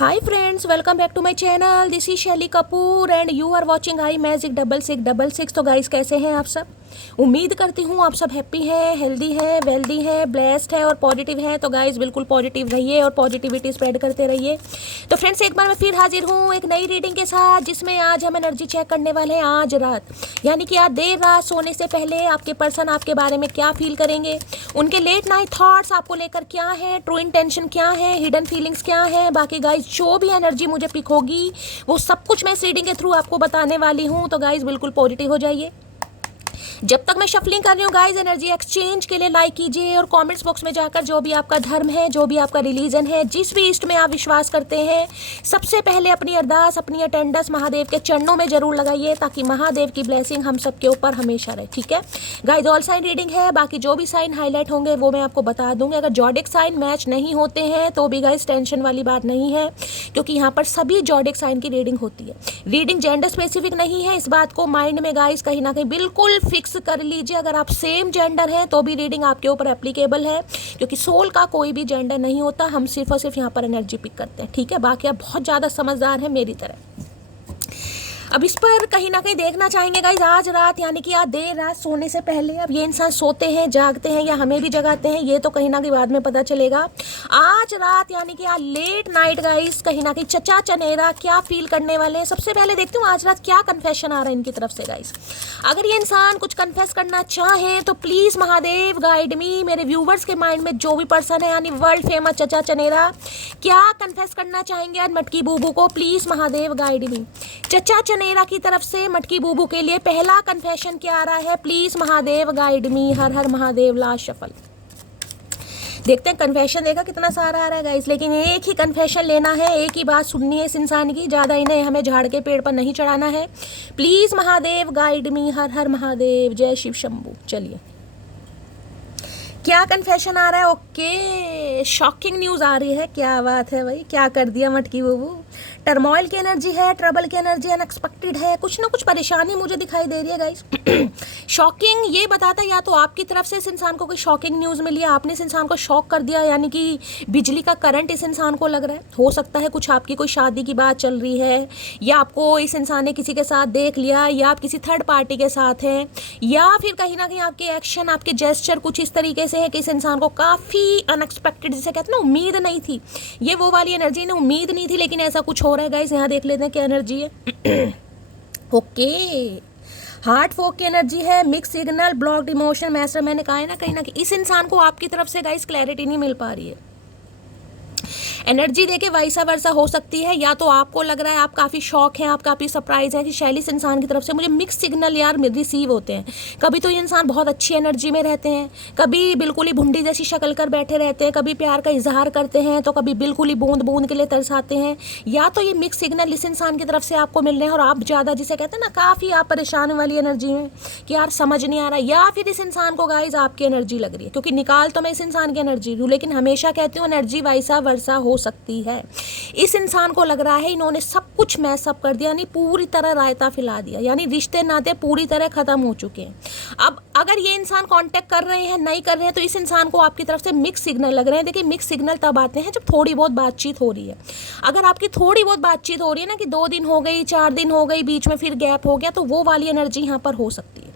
Hi friends, welcome back to my channel. This is Shelly Kapoor and you are watching I Magic 6666। तो guys कैसे हैं आप सब? उम्मीद करती हूँ आप सब हैप्पी हैं, हेल्दी हैं, वेल्दी हैं, ब्लेस्ड है और पॉजिटिव हैं। तो गाइस बिल्कुल पॉजिटिव रहिए और पॉजिटिविटी स्प्रेड करते रहिए। तो फ्रेंड्स एक बार मैं फिर हाजिर हूँ एक नई रीडिंग के साथ, जिसमें आज हम एनर्जी चेक करने वाले हैं आज रात, यानी कि आज देर रात सोने से पहले आपके पर्सन आपके बारे में क्या फील करेंगे, उनके लेट नाइट थॉट्स आपको लेकर क्या है, ट्रू इंटेंशन क्या है, हिडन फीलिंग्स क्या है। बाकी गाइज जो भी एनर्जी मुझे पिक होगी वो सब कुछ मैं इस रीडिंग के थ्रू आपको बताने वाली हूँ। तो गाइज बिल्कुल पॉजिटिव हो जाइए। जब तक मैं शफलिंग कर रही हूँ गाइज, एनर्जी एक्सचेंज के लिए लाइक कीजिए और कमेंट्स बॉक्स में जाकर जो भी आपका धर्म है, जो भी आपका रिलीजन है, जिस भी इष्ट में आप विश्वास करते हैं, सबसे पहले अपनी अरदास, अपनी अटेंडेंस महादेव के चरणों में जरूर लगाइए, ताकि महादेव की ब्लेसिंग हम सबके ऊपर हमेशा रहे। ठीक है गाइज, ऑल साइन रीडिंग है। बाकी जो भी साइन हाईलाइट होंगे वो मैं आपको बता दूंगी। अगर जॉडिक साइन मैच नहीं होते हैं तो भी गाइज टेंशन वाली बात नहीं है, क्योंकि यहाँ पर सभी जॉडिक साइन की रीडिंग होती है। रीडिंग जेंडर स्पेसिफिक नहीं है, इस बात को माइंड में गाइज कहीं ना कहीं बिल्कुल फिक्स कर लीजिए। अगर आप सेम जेंडर हैं तो भी रीडिंग आपके ऊपर एप्लीकेबल है, क्योंकि सोल का कोई भी जेंडर नहीं होता। हम सिर्फ और सिर्फ यहाँ पर एनर्जी पिक करते हैं। ठीक है, बाकी आप बहुत ज़्यादा समझदार हैं मेरी तरह। अब इस पर कहीं ना कहीं देखना चाहेंगे गाइज, आज रात यानी कि आज देर रात सोने से पहले अब ये इंसान सोते हैं, जागते हैं या हमें भी जगाते हैं, ये तो कहीं ना कहीं बाद में पता चलेगा। आज रात यानी कि आज लेट नाइट गाइज कहीं ना कहीं चचा चनेरा क्या फील करने वाले हैं। सबसे पहले देखते हूँ आज रात क्या कन्फेशन आ रहा है इनकी तरफ से गाइज। अगर ये इंसान कुछ कन्फेस करना चाहें तो प्लीज़ महादेव गाइड मी। मेरे व्यूवर्स के माइंड में जो भी पर्सन है, यानी वर्ल्ड फेमस चचा चनेरा, क्या कन्फेस करना चाहेंगे आज मटकी बूबू को, प्लीज़ महादेव गाइड मी। चचा चनेरा की तरफ से मटकी बूबू के लिए पहला कन्फेशन क्या आ रहा है, प्लीज महादेव गाइड मी। हर हर महादेव, लास्ट शफल। देखते हैं कन्फेशन देखा कितना सारा आ रहा है गाइस, लेकिन एक ही कन्फेशन लेना है, एक ही बात सुननी है इस इंसान की, ज़्यादा इन्हें हमें झाड़ के पेड़ पर नहीं चढ़ाना है। Please Mahadev guide me. हर हर महादेव, जय शिव शंभू। चलिए क्या कन्फेशन आ रहा है। ओके, शॉकिंग न्यूज़ आ रही है। क्या बात है भाई, क्या कर दिया मटकी बूबू। टर्मोइल की एनर्जी है, ट्रबल की एनर्जी, अनएक्सपेक्टेड है, कुछ ना कुछ परेशानी मुझे दिखाई दे रही है गाइस। शॉकिंग ये बताता है या तो आपकी तरफ से इस इंसान को कोई शॉकिंग न्यूज़ मिली है, आपने इस इंसान को शॉक कर दिया, यानी कि बिजली का करंट इस इंसान को लग रहा है। हो सकता है कुछ आपकी कोई शादी की बात चल रही है, या आपको इस इंसान ने किसी के साथ देख लिया, या आप किसी थर्ड पार्टी के साथ हैं, या फिर कहीं ना कहीं आपके एक्शन, आपके जेस्चर कुछ इस तरीके से है कि इस इंसान को काफ़ी अनएक्सपेक्टेड, जिसे कहते हैं ना उम्मीद नहीं थी, ये वो वाली एनर्जी ने उम्मीद नहीं थी, लेकिन ऐसा कुछ हो रहा है गाइस। यहाँ देख लेते हैं क्या एनर्जी है। ओके, हार्ट फोक की एनर्जी है, mix signal, blocked emotion, message. मैंने कहा है ना कहीं ना कहीं इस इंसान को आपकी तरफ से गाइस क्लैरिटी नहीं मिल पा रही है। एनर्जी देके वैसा वर्सा हो सकती है, या तो आपको लग रहा है आप काफ़ी शॉक हैं, आप काफ़ी सरप्राइज है कि शैली इस इंसान की तरफ से मुझे मिक्स सिग्नल यार रिसीव होते हैं। कभी तो ये इंसान बहुत अच्छी एनर्जी में रहते हैं, कभी बिल्कुल ही भुंडी जैसी शक्ल कर बैठे रहते हैं, कभी प्यार का इजहार करते हैं, तो कभी बिल्कुल ही बूंद बूंद के लिए तरसाते हैं। या तो ये मिक्स सिग्नल इस इंसान की तरफ से आपको मिल रहे हैं और आप ज़्यादा, जिसे कहते हैं ना काफ़ी आप परेशान वाली एनर्जी में कि यार समझ नहीं आ रहा, या फिर इस इंसान को गाइज आपकी एनर्जी लग रही है, क्योंकि निकाल तो मैं इस इंसान की एनर्जी हूँ, लेकिन हमेशा कहती हूँ एनर्जी वैसा वर्सा हो सकती है। इस इंसान को लग रहा है इन्होंने सब कुछ मैसअप कर दिया, यानी पूरी तरह रायता फैला दिया, यानी रिश्ते नाते पूरी तरह खत्म हो चुके हैं। अब अगर ये इंसान कांटेक्ट कर रहे हैं, नहीं कर रहे हैं, तो इस इंसान को आपकी तरफ से मिक्स सिग्नल लग रहे हैं। देखिए मिक्स सिग्नल तब आते हैं जब थोड़ी बहुत बातचीत हो रही है। अगर आपकी थोड़ी बहुत बातचीत हो रही है ना, कि 2 दिन हो गई, 4 दिन हो गई, बीच में फिर गैप हो गया, तो वो वाली एनर्जी यहाँ पर हो सकती है।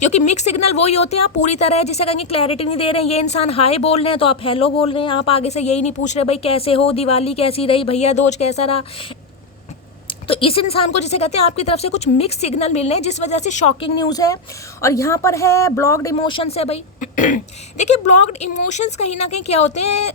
क्योंकि मिक्स सिग्नल वही होते हैं, आप पूरी तरह जिसे कहेंगे क्लैरिटी नहीं दे रहे हैं। ये इंसान हाय बोल रहे हैं तो आप हेलो बोल रहे हैं, आप आगे से यही नहीं पूछ रहे भाई कैसे हो, दिवाली कैसी रही, भैया दूज कैसा रहा। तो इस इंसान को जिसे कहते हैं आपकी तरफ से कुछ मिक्स सिग्नल मिल रहे हैं, जिस वजह से शॉकिंग न्यूज़ है। और यहाँ पर है ब्लॉक्ड इमोशंस है भाई। देखिए ब्लॉक्ड इमोशंस कहीं ना कहीं क्या होते हैं,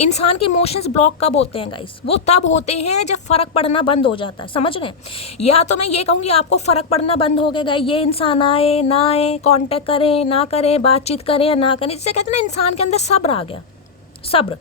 इंसान के इमोशंस ब्लॉक कब होते हैं गाइस, वो तब होते हैं जब फ़र्क पड़ना बंद हो जाता है। समझ रहे हैं? या तो मैं ये कहूँगी आपको फ़र्क पड़ना बंद हो गया, ये इंसान आए ना आए, कांटेक्ट करें ना करें, बातचीत करें या ना करें, जिसे कहते हैं ना इंसान के अंदर सब्र आ गया। सब्र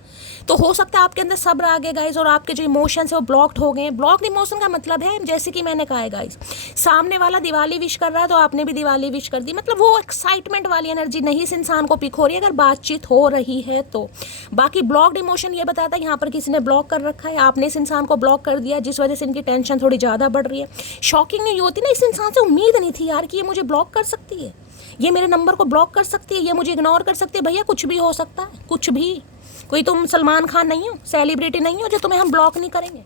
तो हो सकता है आपके अंदर सब्र आ गए गाइज, और आपके जो इमोशंस है वो ब्लॉक्ड हो गए। ब्लॉक्ड इमोशन का मतलब है, जैसे कि मैंने कहा है गाइज, सामने वाला दिवाली विश कर रहा है तो आपने भी दिवाली विश कर दी, मतलब वो एक्साइटमेंट वाली एनर्जी नहीं इस इंसान को पिक हो रही है, अगर बातचीत हो रही है तो। बाकी ब्लॉक्ड इमोशन ये बताता है यहाँ पर किसी ने ब्लॉक कर रखा है, आपने इस इंसान को ब्लॉक कर दिया, जिस वजह से इनकी टेंशन थोड़ी ज़्यादा बढ़ रही है। शॉकिंग नहीं होती ना, इस इंसान से उम्मीद नहीं थी यार कि ये मुझे ब्लॉक कर सकती है, ये मेरे नंबर को ब्लॉक कर सकती है, ये मुझे इग्नोर कर सकती है। भैया कुछ भी हो सकता है, कुछ भी। कोई तुम सलमान खान नहीं हो, सेलिब्रिटी नहीं हो जो तुम्हें हम ब्लॉक नहीं करेंगे।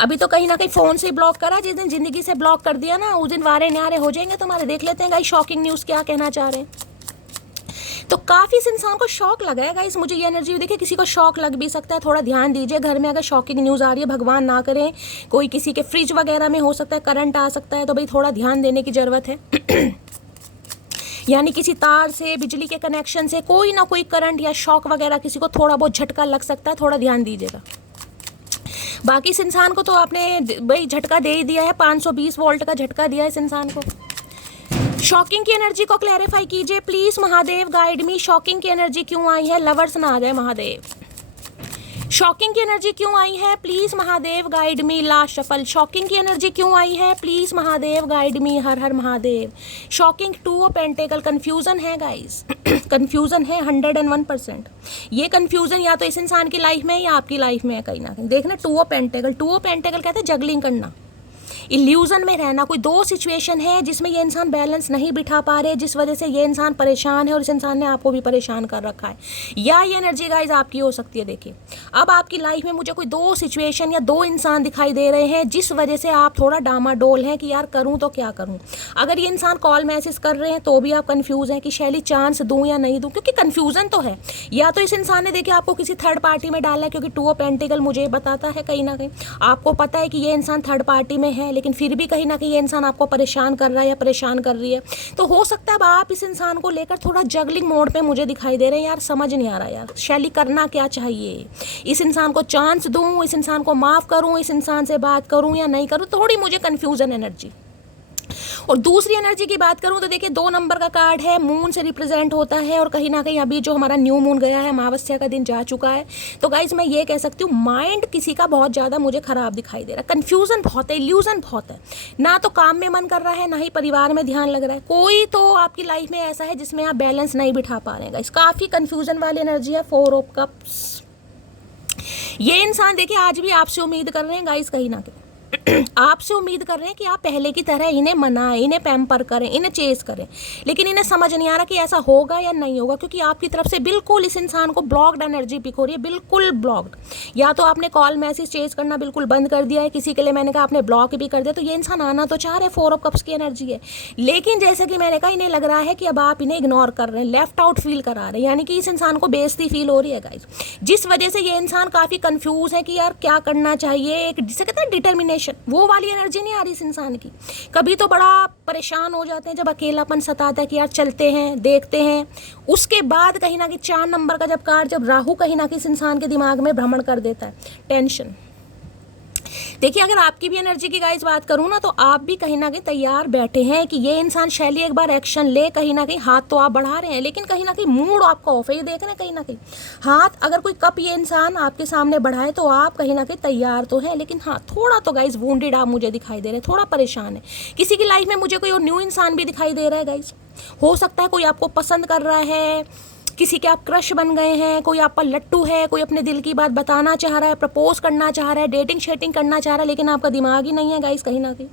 अभी तो कहीं ना कहीं फ़ोन से ब्लॉक करा, जिस दिन ज़िंदगी से ब्लॉक कर दिया ना उस दिन वारे न्यारे हो जाएंगे तुम्हारे। देख लेते हैं गाइस शॉकिंग न्यूज़ क्या कहना चाह रहे हैं। तो काफ़ी इस इंसान को शौक लगा है गाइस, मुझे ये एनर्जी देखिए किसी को शौक लग भी सकता है। थोड़ा ध्यान दीजिए घर में अगर शॉकिंग न्यूज़ आ रही है, भगवान ना करें कोई किसी के फ्रिज वगैरह में हो सकता है करंट आ सकता है, तो भाई थोड़ा ध्यान देने की ज़रूरत है। यानी किसी तार से, बिजली के कनेक्शन से कोई ना कोई करंट या शॉक वगैरह किसी को थोड़ा बहुत झटका लग सकता है, थोड़ा ध्यान दीजिएगा। बाकी इस इंसान को तो आपने भाई झटका दे ही दिया है, 520 वोल्ट का झटका दिया है इस इंसान को। शॉकिंग की एनर्जी को क्लैरिफाई कीजिए please Mahadev, guide me. Shocking की एनर्जी क्यों आई है, लवर्स ना आ जाए महादेव। शॉकिंग की एनर्जी क्यों आई है please Mahadev, guide me. Last shuffle. Shocking की एनर्जी क्यों आई है प्लीज महादेव, गाइड मी। हर हर Mahadev. Shocking 2 of pentacle. Confusion है गाइस, कंफ्यूजन है 101%। ये कंफ्यूजन या तो इस इंसान की लाइफ में या आपकी लाइफ में है कहीं ना कहीं। देखना 2 ऑफ पेंटेकल, 2 ऑफ पेंटेकल कहते हैं जगलिंग करना, इल्यूजन में रहना। कोई 2 सिचुएशन है जिसमें ये इंसान बैलेंस नहीं बिठा पा रहे, जिस वजह से ये इंसान परेशान है और इस इंसान ने आपको भी परेशान कर रखा है। या ये एनर्जी गाइज आपकी हो सकती है। देखिए अब आपकी लाइफ में मुझे कोई 2 सिचुएशन या 2 इंसान दिखाई दे रहे हैं जिस वजह से आप थोड़ा डामाडोल हैं कि यार करूँ तो क्या करूँ। अगर ये इंसान कॉल मैसेज कर रहे हैं तो भी आप कन्फ्यूज़ हैं कि शैली चांस दूँ या नहीं दूँ, क्योंकि कन्फ्यूज़न तो है। या तो इस इंसान ने देखिए आपको किसी थर्ड पार्टी में डाला है, क्योंकि 2 ऑफ पेंटिकल मुझे बताता है कहीं ना कहीं आपको पता है कि ये इंसान थर्ड पार्टी में है, लेकिन फिर भी कहीं ना कहीं ये इंसान आपको परेशान कर रहा है या परेशान कर रही है। तो हो सकता है अब आप इस इंसान को लेकर थोड़ा जगलिंग मोड पे मुझे दिखाई दे रहे हैं। यार समझ नहीं आ रहा यार शैली करना क्या चाहिए, इस इंसान को चांस दूं, इस इंसान को माफ़ करूं, इस इंसान से बात करूं या नहीं करूं, थोड़ी मुझे कन्फ्यूजन एनर्जी। और दूसरी एनर्जी की बात करूं तो देखिए 2 नंबर का कार्ड है, मून से रिप्रेजेंट होता है और कहीं ना कहीं अभी जो हमारा न्यू मून गया है, अमावस्या का दिन जा चुका है। तो गाइज मैं ये कह सकती हूँ माइंड किसी का बहुत ज़्यादा मुझे खराब दिखाई दे रहा है, कन्फ्यूजन बहुत है, इल्यूजन बहुत है। ना तो काम में मन कर रहा है, ना ही परिवार में ध्यान लग रहा है। कोई तो आपकी लाइफ में ऐसा है जिसमें आप बैलेंस नहीं बिठा पा रहे हैं गाइज, काफ़ी कन्फ्यूजन वाली एनर्जी है। 4 ऑफ कप्स। ये इंसान देखिए आज भी आपसे उम्मीद कर रहे हैं गाइज, कहीं ना कहीं आपसे उम्मीद कर रहे हैं कि आप पहले की तरह इन्हें मनाएं, इन्हें पैम्पर करें, इन्हें चेस करें, लेकिन इन्हें समझ नहीं आ रहा कि ऐसा होगा या नहीं होगा, क्योंकि आपकी तरफ से बिल्कुल इस इंसान को ब्लॉक्ड एनर्जी पिक हो रही है, बिल्कुल ब्लॉक्ड। या तो आपने कॉल मैसेज चेस करना बिल्कुल बंद कर दिया है, किसी के लिए मैंने कहा आपने ब्लॉक भी कर दिया। तो ये इंसान आना तो चाह रहे, 4 ऑफ कप्स की एनर्जी है, लेकिन जैसे कि मैंने कहा इन्हें लग रहा है कि अब आप इन्हें इग्नोर कर रहे हैं, लेफ्ट आउट फील करा रहे हैं, यानी कि इस इंसान को बेइज्जती फील हो रही है गाइस, जिस वजह से ये इंसान काफ़ी कंफ्यूज है कि यार क्या करना चाहिए। एक जिसे कहते हैं डिटर्मिनेशन, वो वाली एनर्जी नहीं आ रही इस इंसान की। कभी तो बड़ा परेशान हो जाते हैं जब अकेलापन सताता है कि यार चलते हैं, देखते हैं। उसके बाद कहीं ना कहीं 4 नंबर का जब कार्ड, जब राहु कहीं ना कहीं इस इंसान के दिमाग में भ्रमण कर देता है, टेंशन। देखिए अगर आपकी भी एनर्जी की गाइस बात करूँ ना, तो आप भी कहीं ना कहीं तैयार बैठे हैं कि ये इंसान शैली एक बार एक्शन ले। कहीं ना कहीं हाथ तो आप बढ़ा रहे हैं, लेकिन कहीं ना कहीं मूड आपका ऑफ है। ये देख रहे हैं कहीं ना कहीं हाथ, अगर कोई कप ये इंसान आपके सामने बढ़ाए तो आप कहीं ना कहीं तैयार तो हैं, लेकिन हाँ थोड़ा तो गाइस वुंडेड आप मुझे दिखाई दे रहे हैं, थोड़ा परेशान है। किसी की लाइफ में मुझे कोई और न्यू इंसान भी दिखाई दे रहा है गाइस। हो सकता है कोई आपको पसंद कर रहा है, किसी के आप क्रश बन गए हैं, कोई आप पर लट्टू है, कोई अपने दिल की बात बताना चाह रहा है, प्रपोज करना चाह रहा है, डेटिंग शेटिंग करना चाह रहा है, लेकिन आपका दिमाग ही नहीं है गाइस। कहीं ना कहीं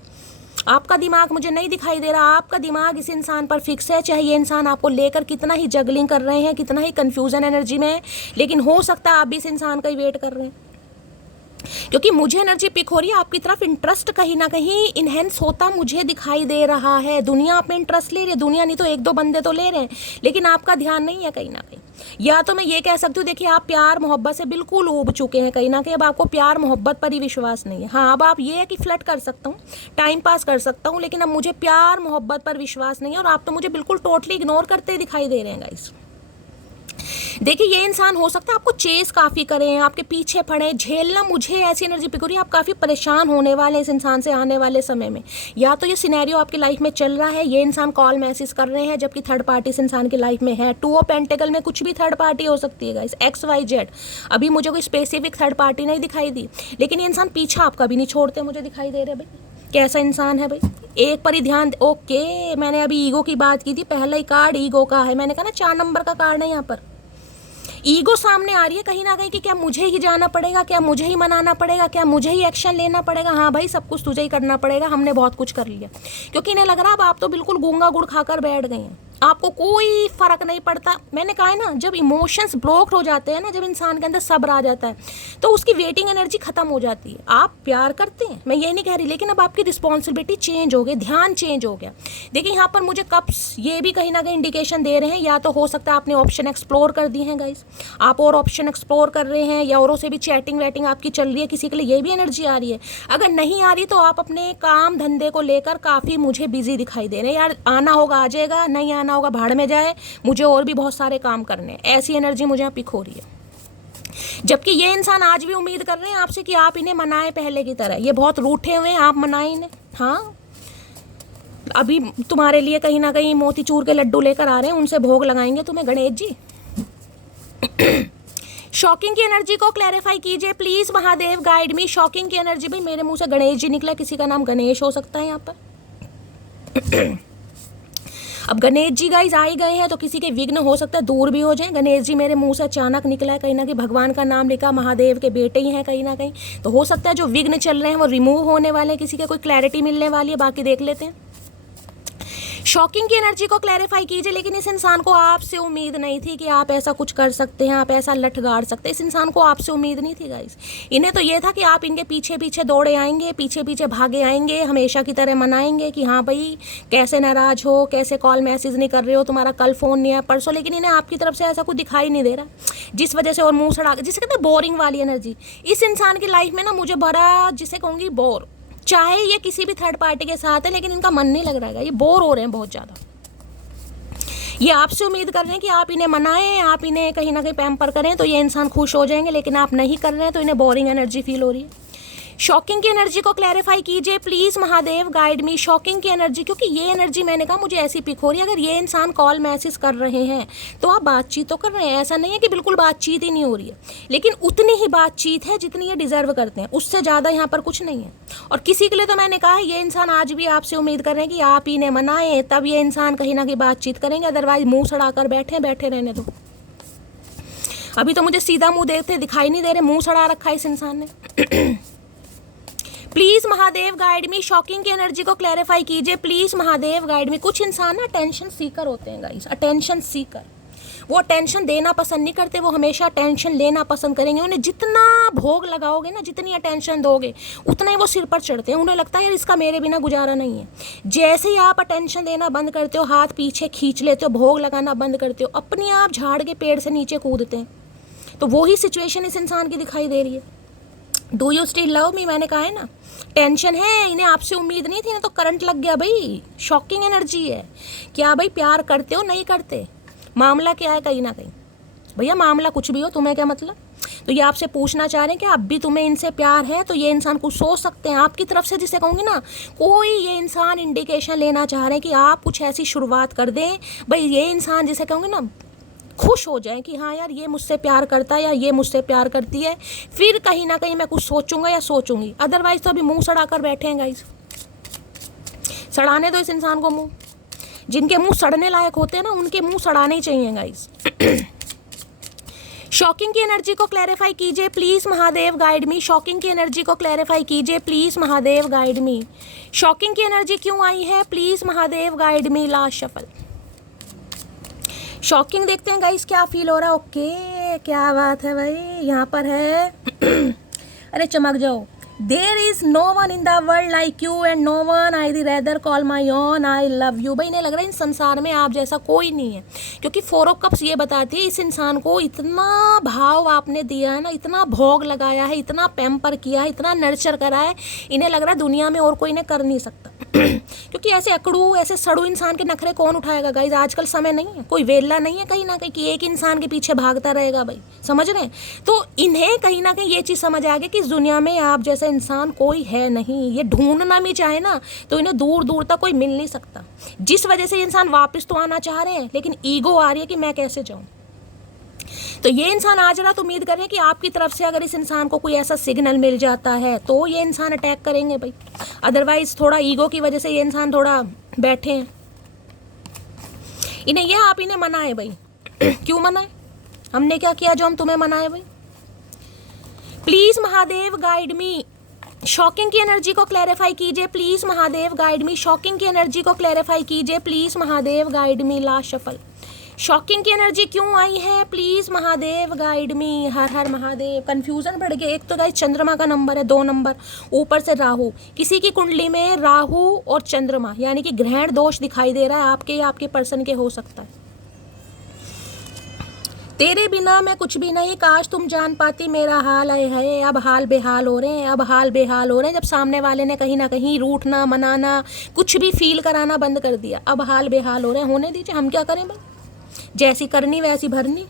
आपका दिमाग मुझे नहीं दिखाई दे रहा, आपका दिमाग इस इंसान पर फिक्स है, चाहे ये इंसान आपको लेकर कितना ही जगलिंग कर रहे हैं, कितना ही कन्फ्यूजन एनर्जी में है, लेकिन हो सकता है आप भी इस इंसान का ही वेट कर रहे हैं। क्योंकि मुझे एनर्जी पिक हो रही है, आपकी तरफ इंटरेस्ट कहीं ना कहीं इनहेंस होता मुझे दिखाई दे रहा है। दुनिया आप में इंटरेस्ट ले रही है, दुनिया नहीं तो 1-2 बंदे तो ले रहे हैं, लेकिन आपका ध्यान नहीं है कहीं ना कहीं। या तो मैं ये कह सकती हूँ देखिए आप प्यार मोहब्बत से बिल्कुल ऊब चुके हैं कहीं ना कहीं, अब आपको प्यार मोहब्बत पर ही विश्वास नहीं है। हाँ अब आप ये है कि फ्लर्ट कर सकता हूँ, टाइम पास कर सकता हूँ, लेकिन अब मुझे प्यार मोहब्बत पर विश्वास नहीं है, और आप तो मुझे बिल्कुल टोटली इग्नोर करते दिखाई दे रहे हैं गाइस। देखिए ये इंसान हो सकता है आपको चेस काफ़ी करें, आपके पीछे पड़े, झेलना मुझे ऐसी एनर्जी पिक हो रही है, आप काफ़ी परेशान होने वाले हैं इस इंसान से आने वाले समय में। या तो ये सिनेरियो आपकी लाइफ में चल रहा है, ये इंसान कॉल मैसेज कर रहे हैं, जबकि थर्ड पार्टी इस इंसान की लाइफ में है। 2 ऑफ पेंटिकल में कुछ भी थर्ड पार्टी हो सकती है गाइस, XYZ। अभी मुझे कोई स्पेसिफिक थर्ड पार्टी नहीं दिखाई दी, लेकिन ये इंसान पीछा आपका भी नहीं छोड़ते मुझे दिखाई दे रहे। भाई कैसा इंसान है भाई, एक पर ही ध्यान। ओके मैंने अभी ईगो की बात की थी, पहला ही कार्ड ईगो का है, मैंने कहा ना 4 नंबर का कार्ड है, यहाँ पर ईगो सामने आ रही है कहीं ना कहीं कि क्या मुझे ही जाना पड़ेगा, क्या मुझे ही मनाना पड़ेगा, क्या मुझे ही एक्शन लेना पड़ेगा। हाँ भाई सब कुछ तुझे ही करना पड़ेगा, हमने बहुत कुछ कर लिया। क्योंकि इन्हें लग रहा है अब आप तो बिल्कुल गूंगा गुड़ खाकर बैठ गए हैं, आपको कोई फर्क नहीं पड़ता। मैंने कहा है ना, जब इमोशंस ब्लॉक हो जाते हैं ना, जब इंसान के अंदर सब्र आ जाता है तो उसकी वेटिंग एनर्जी खत्म हो जाती है। आप प्यार करते हैं, मैं ये नहीं कह रही, लेकिन अब आपकी रिस्पॉन्सिबिलिटी चेंज हो गई, ध्यान चेंज हो गया। देखिए यहाँ पर मुझे कप्स ये भी कहीं ना कहीं इंडिकेशन दे रहे हैं, या तो हो सकता है आपने ऑप्शन एक्सप्लोर कर दी है गाइस, आप और ऑप्शन एक्सप्लोर कर रहे हैं, या औरों से भी चैटिंग वैटिंग आपकी चल रही है, किसी के लिए ये भी एनर्जी आ रही है। अगर नहीं आ रही तो आप अपने काम धंधे को लेकर काफ़ी मुझे बिजी दिखाई दे रहे हैं। यार आना होगा आ जाएगा, नहीं आना होगा भाड़ में जाए, मुझे और भी बहुत सारे काम करने हैं, ऐसी एनर्जी मुझे यहाँ पिक हो रही है। जबकि ये इंसान आज भी उम्मीद कर रहे हैं आपसे कि आप इन्हें मनाएं पहले की तरह। ये बहुत रूठे हुए हैं, आप मनाएं इन्हें। हाँ, अभी तुम्हारे लिए कहीं ना कहीं मोतीचूर के लड्डू लेकर आ रहे हैं, उनसे भोग लगाएंगे तुम्हें गणेश जी। शॉकिंग की एनर्जी को क्लैरिफाई कीजिए please Mahadev, guide me. Shocking की एनर्जी, भाई मेरे मुंह से गणेश जी निकला, किसी का नाम गणेश हो सकता है यहाँ पर। अब गणेश जी गाइस आ ही गए हैं तो किसी के विघ्न हो सकता है दूर भी हो जाए। गणेश जी मेरे मुंह से अचानक निकला है, कहीं ना कहीं भगवान का नाम लिखा, महादेव के बेटे ही हैं कहीं ना कहीं, तो हो सकता है जो विघ्न चल रहे हैं वो रिमूव होने वाले हैं, किसी के कोई क्लैरिटी मिलने वाली है। बाकी देख लेते हैं। शॉकिंग की एनर्जी को क्लैरिफाई कीजिए, लेकिन इस इंसान को आपसे उम्मीद नहीं थी कि आप ऐसा कुछ कर सकते हैं, आप ऐसा लठ गाड़ सकते हैं। इस इंसान को आपसे उम्मीद नहीं थी गाइस। इन्हें तो ये था कि आप इनके पीछे पीछे दौड़े आएंगे, पीछे पीछे भागे आएंगे, हमेशा की तरह मनाएंगे कि हाँ भाई कैसे नाराज हो, कैसे कॉल मैसेज नहीं कर रहे हो, तुम्हारा कल फ़ोन नहीं आया परसों। लेकिन इन्हें आपकी तरफ से ऐसा कुछ दिखाई नहीं दे रहा, जिस वजह से और मुँह सड़ा, जिसे कहते हैं बोरिंग वाली एनर्जी। इस इंसान की लाइफ में ना मुझे बड़ा, जिसे कहूँगी बोर, चाहे ये किसी भी थर्ड पार्टी के साथ है, लेकिन इनका मन नहीं लग रहा है, ये बोर हो रहे हैं बहुत ज़्यादा। ये आपसे उम्मीद कर रहे हैं कि आप इन्हें मनाएं, आप इन्हें कहीं ना कहीं पैम्पर करें तो ये इंसान खुश हो जाएंगे, लेकिन आप नहीं कर रहे हैं तो इन्हें बोरिंग एनर्जी फील हो रही है। शॉकिंग की एनर्जी को क्लैरिफाई कीजिए please Mahadev, guide me. Shocking की एनर्जी, क्योंकि ये एनर्जी मैंने कहा मुझे ऐसी पिक हो रही है, अगर ये इंसान कॉल मैसेज कर रहे हैं तो आप बातचीत तो कर रहे हैं, ऐसा नहीं है कि बिल्कुल बातचीत ही नहीं हो रही है, लेकिन उतनी ही बातचीत है जितनी ये डिजर्व करते हैं, उससे ज़्यादा यहाँ पर कुछ नहीं है। और किसी के लिए तो मैंने कहा ये इंसान आज भी आपसे उम्मीद कर रहे हैं कि आप इन्हें मनाएं, तब ये इंसान कहीं ना कहीं बातचीत करेंगे, अदरवाइज मुँह सड़ाकर बैठे रहने दो। अभी तो मुझे सीधा मुँह देखते दिखाई नहीं दे रहे, मुँह सड़ा रखा है इस इंसान ने। Please Mahadev guide me. Shocking की एनर्जी को क्लैरिफाई कीजिए प्लीज़ महादेव, गाइड मी। कुछ इंसान ना अटेंशन सीकर होते हैं गाइस, अटेंशन सीकर। वो अटेंशन देना पसंद नहीं करते, वो हमेशा अटेंशन लेना पसंद करेंगे। उन्हें जितना भोग लगाओगे ना, जितनी अटेंशन दोगे, उतना ही वो सिर पर चढ़ते हैं। उन्हें लगता है यार इसका मेरे बिना गुजारा नहीं है। जैसे ही आप अटेंशन देना बंद करते हो, हाथ पीछे खींच लेते हो, भोग लगाना बंद करते हो, अपने आप झाड़ के पेड़ से नीचे कूदते हैं। तो वही सिचुएशन इस इंसान की दिखाई दे रही है। Do you still love me, मैंने कहा है ना, टेंशन है, इन्हें आपसे उम्मीद नहीं थी ना, तो करंट लग गया भाई। शॉकिंग एनर्जी है। क्या भाई प्यार करते हो, नहीं करते, मामला क्या है? कहीं ना कहीं भैया मामला कुछ भी हो, तुम्हें क्या मतलब। तो ये आपसे पूछना चाह रहे हैं कि अब भी तुम्हें इनसे प्यार है, तो ये इंसान कुछ सोच सकते हैं आपकी तरफ से, जिसे कहूँगी ना, कोई ये इंसान इंडिकेशन लेना चाह रहे हैं कि आप कुछ ऐसी शुरुआत कर दें भाई, ये इंसान जिसे कहूँगी ना खुश हो जाए कि हाँ यार ये मुझसे प्यार करता है या ये मुझसे प्यार करती है, फिर कहीं ना कहीं मैं कुछ सोचूंगा या सोचूंगी। अदरवाइज तो अभी मुंह सड़ा कर बैठे हैं गाइस। सड़ाने दो इस इंसान को मुंह, जिनके मुंह सड़ने लायक होते हैं ना, उनके मुंह सड़ाने ही चाहिए गाइस। शॉकिंग की एनर्जी को क्लैरिफाई कीजिए please Mahadev, guide me. Shocking की एनर्जी को क्लैरिफाई कीजिए please Mahadev, guide me. Shocking की एनर्जी क्यों आई है please Mahadev, guide me. Last shuffle. Shocking देखते हैं गाइस क्या फील हो रहा है। ओके क्या बात है भाई, यहाँ पर है। अरे चमक जाओ। There is no one in the world like you and no one I'd rather call my own, I love you. भाई इन्हें लग रहा है इन संसार में आप जैसा कोई नहीं है, क्योंकि 4 ऑफ कप्स ये बताती है इस इंसान को इतना भाव आपने दिया है ना, इतना भोग लगाया है, इतना पैम्पर किया है, इतना नर्चर करा है, इन्हें लग रहा है दुनिया में और कोई इन्हें कर नहीं सकता। क्योंकि ऐसे अकड़ू, ऐसे सड़ू इंसान के नखरे कौन उठाएगा गाइज। आजकल समय नहीं है, कोई वेला नहीं है कहीं ना कहीं कि एक इंसान के पीछे भागता रहेगा भाई, समझ रहे हैं। तो इन्हें कहीं ना कहीं ये चीज़ समझ आ गई कि इस दुनिया में आप जैसे इंसान कोई है नहीं। ये ढूंढना भी चाहे ना तो इन्हें दूर दूर तक कोई मिल नहीं सकता, जिस वजह से इंसान वापस तो आना चाह रहे हैं, लेकिन ईगो आ रही है कि मैं कैसे जाऊँ। तो ये इंसान आज रात उम्मीद कर रहे हैं कि आपकी तरफ से अगर इस इंसान को कोई ऐसा सिग्नल मिल जाता है तो ये इंसान अटैक करेंगे भाई। अदरवाइज थोड़ा ईगो की वजह से ये इंसान थोड़ा बैठे हैं। इन्हें ये आप इन्हें मनाए भाई। क्यों मनाए? हमने क्या किया जो हम तुम्हें मनाए भाई? Please Mahadev guide me. Shocking की एनर्जी को क्लैरिफाई कीजिए please Mahadev guide me. Shocking की एनर्जी को क्लैरिफाई कीजिए please Mahadev guide me. Last shuffle. Shocking की एनर्जी क्यों आई है प्लीज महादेव गाइड मी। हर हर महादेव। कंफ्यूजन बढ़ गया। एक तो गाइस चंद्रमा का नंबर है, 2 नंबर, ऊपर से राहु। किसी की कुंडली में राहु और चंद्रमा यानी कि ग्रहण दोष दिखाई दे रहा है, आपके या आपके पर्सन के हो सकता है। तेरे बिना मैं कुछ भी नहीं, काश तुम जान पाती मेरा हाल है। अब हाल बेहाल हो रहे हैं, अब हाल बेहाल हो रहे हैं। जब सामने वाले ने कहीं ना कहीं रूठना, मनाना, कुछ भी फील कराना बंद कर दिया, अब हाल बेहाल हो रहे हैं। होने दीजिए, हम क्या करें भाई, जैसी करनी वैसी भरनी।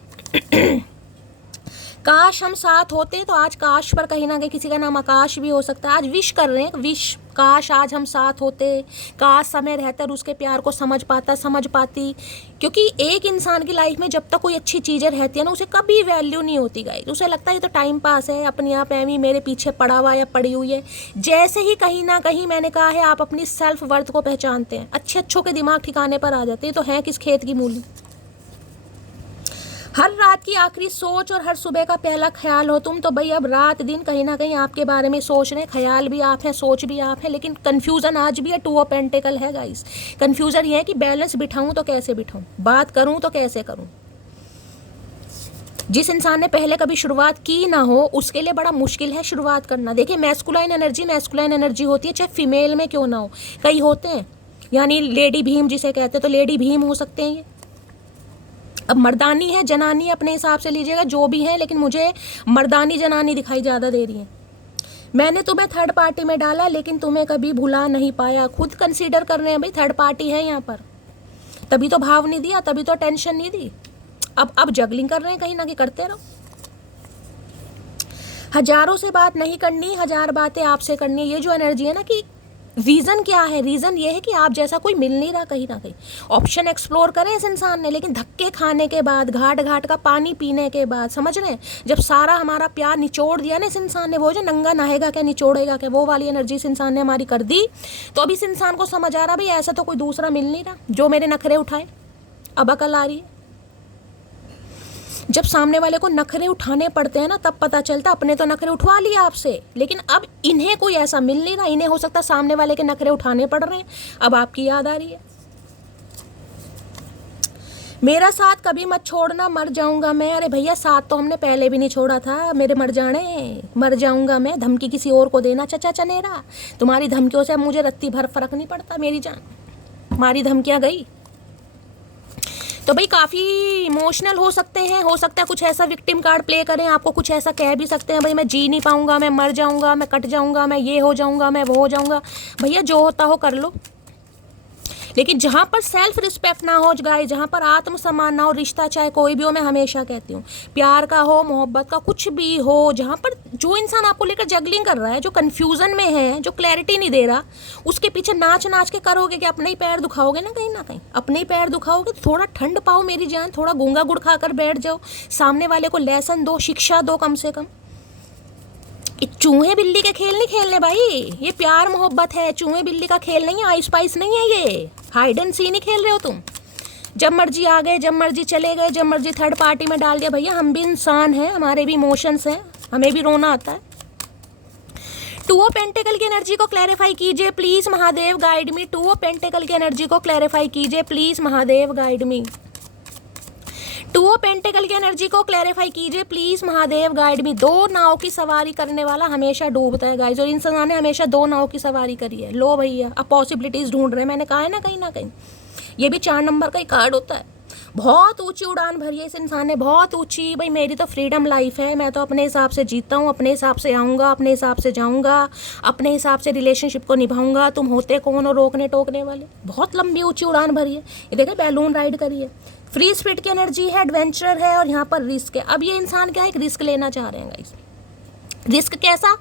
काश हम साथ होते, तो आज काश पर कहीं ना कहीं किसी का नाम आकाश भी हो सकता है। आज विश कर रहे हैं, विश, काश आज हम साथ होते, काश समय रहता और उसके प्यार को समझ पाता, समझ पाती। क्योंकि एक इंसान की लाइफ में जब तक कोई अच्छी चीज़ें रहती है ना, उसे कभी वैल्यू नहीं होती गाइस। उसे लगता है ये तो टाइम पास है, अपनी आप एमी मेरे पीछे पड़ा हुआ या पड़ी हुई है। जैसे ही कहीं ना कहीं मैंने कहा है आप अपनी सेल्फ वर्थ को पहचानते हैं, अच्छे अच्छों के दिमाग ठिकाने पर आ जाते हैं, तो हैं किस खेत की मूली। हर रात की आखिरी सोच और हर सुबह का पहला ख्याल हो तुम, तो भाई अब रात दिन कहीं ना कहीं आपके बारे में सोच रहे हैं। ख्याल भी आप हैं, सोच भी आप हैं, लेकिन कन्फ्यूज़न आज भी है। 2 ऑफ पेंटिकल है गाइस। कन्फ्यूज़न ये है कि बैलेंस बिठाऊं तो कैसे बिठाऊं, बात करूं तो कैसे करूं। जिस इंसान ने पहले कभी शुरुआत की ना हो उसके लिए बड़ा मुश्किल है शुरुआत करना। देखिए मैस्कुलाइन एनर्जी होती है, चाहे फीमेल में क्यों ना हो। कई होते हैं यानी लेडी भीम जिसे कहते हैं, तो लेडी भीम हो सकते हैं ये। अब मर्दानी है, जनानी अपने हिसाब से लीजिएगा जो भी है, लेकिन मुझे मर्दानी जनानी दिखाई ज़्यादा दे रही है। मैंने तुम्हें थर्ड पार्टी में डाला लेकिन तुम्हें कभी भुला नहीं पाया। खुद कंसीडर कर रहे हैं भाई, थर्ड पार्टी है यहाँ पर, तभी तो भाव नहीं दिया, तभी तो टेंशन नहीं दी। अब जगलिंग कर रहे हैं, कहीं ना कहीं करते रहो। हजारों से बात नहीं करनी, 1000 बातें आपसे करनी। ये जो एनर्जी है ना कि रीज़न क्या है, रीज़न ये है कि आप जैसा कोई मिल नहीं रहा कहीं ना कहीं। ऑप्शन एक्सप्लोर करें इस इंसान ने, लेकिन धक्के खाने के बाद, घाट घाट का पानी पीने के बाद, समझ रहे हैं, जब सारा हमारा प्यार निचोड़ दिया ना इस इंसान ने, वो जो नंगा नहाएगा क्या निचोड़ेगा क्या, वो वाली एनर्जी इस इंसान ने हमारी कर दी। तो अब इस इंसान को समझ आ रहा भाई ऐसा तो कोई दूसरा मिल नहीं रहा जो मेरे नखरे उठाए। अब अकल आ रही है। जब सामने वाले को नखरे उठाने पड़ते हैं ना, तब पता चलता अपने तो नखरे उठवा लिए आपसे, लेकिन अब इन्हें कोई ऐसा मिल नहीं रहा। इन्हें हो सकता सामने वाले के नखरे उठाने पड़ रहे हैं। अब आपकी याद आ रही है, मेरा साथ कभी मत छोड़ना, मर जाऊंगा मैं। अरे भैया साथ तो हमने पहले भी नहीं छोड़ा था, मेरे मर जाने, मर जाऊंगा मैं। धमकी किसी और को देना चचा चनेरा, तुम्हारी धमकियों से अब मुझे रत्ती भर फर्क नहीं पड़ता मेरी जान। हमारी धमकियां गई। तो भाई काफ़ी इमोशनल हो सकते हैं, हो सकता है कुछ ऐसा विक्टिम कार्ड प्ले करें, आपको कुछ ऐसा कह भी सकते हैं भाई मैं जी नहीं पाऊंगा, मैं मर जाऊंगा, मैं कट जाऊंगा, मैं ये हो जाऊंगा, मैं वो हो जाऊंगा। भैया जो होता हो कर लो, लेकिन जहाँ पर सेल्फ रिस्पेक्ट ना हो गाइस, जहाँ पर आत्मसम्मान ना हो, रिश्ता चाहे कोई भी हो, मैं हमेशा कहती हूँ प्यार का हो, मोहब्बत का, कुछ भी हो, जहाँ पर जो इंसान आपको लेकर जगलिंग कर रहा है, जो कन्फ्यूज़न में है, जो क्लैरिटी नहीं दे रहा, उसके पीछे नाच नाच के करोगे कि अपने ही पैर दुखाओगे ना कहीं अपने ही पैर दुखाओगे। तो थोड़ा ठंड पाओ मेरी जान, थोड़ा गूंगा गुड़ खाकर बैठ जाओ, सामने वाले को लेसन दो, शिक्षा दो कम से कम। चूहे बिल्ली के खेल नहीं खेलने भाई, ये प्यार मोहब्बत है, चूहे बिल्ली का खेल नहीं है, आइस पाइस नहीं है, ये हाइड एंड सी नहीं खेल रहे हो तुम। जब मर्जी आ गए, जब मर्जी चले गए, जब मर्जी थर्ड पार्टी में डाल दिया। भैया हम भी इंसान हैं, हमारे भी इमोशंस हैं, हमें भी रोना आता है। 2 ऑफ पेंटिकल की एनर्जी को क्लैरिफाई कीजिए please Mahadev guide me. 2 of pentacle की एनर्जी को क्लैरिफाई कीजिए please Mahadev guide me. 2 of pentacle की एनर्जी को क्लैरिफाई कीजिए प्लीज महादेव गाइड मी। 2 नाव की सवारी करने वाला हमेशा डूबता है गाइस, और इंसान ने हमेशा 2 नाव की सवारी करी है। लो भैया अब पॉसिबिलिटीज ढूंढ रहे हैं, मैंने कहा है ना कहीं ये भी 4 नंबर का ही कार्ड होता है। बहुत ऊंची उड़ान भरी है इस इंसान ने, बहुत ऊंची। भाई मेरी तो फ्रीडम लाइफ है, मैं तो अपने हिसाब से जीता हूँ, अपने हिसाब से आऊँगा, अपने हिसाब से जाऊँगा, अपने हिसाब से रिलेशनशिप को निभाऊंगा। तुम होते कौन हो रोकने टोकने वाले। बहुत लंबी ऊंची उड़ान भरी है। ये देखिए बैलून राइड करी है, फ्री स्पिरिट की एनर्जी है, एडवेंचर है, और यहाँ पर रिस्क है। अब ये इंसान क्या है, एक रिस्क लेना चाह रहे हैं गाइस। रिस्क कैसा,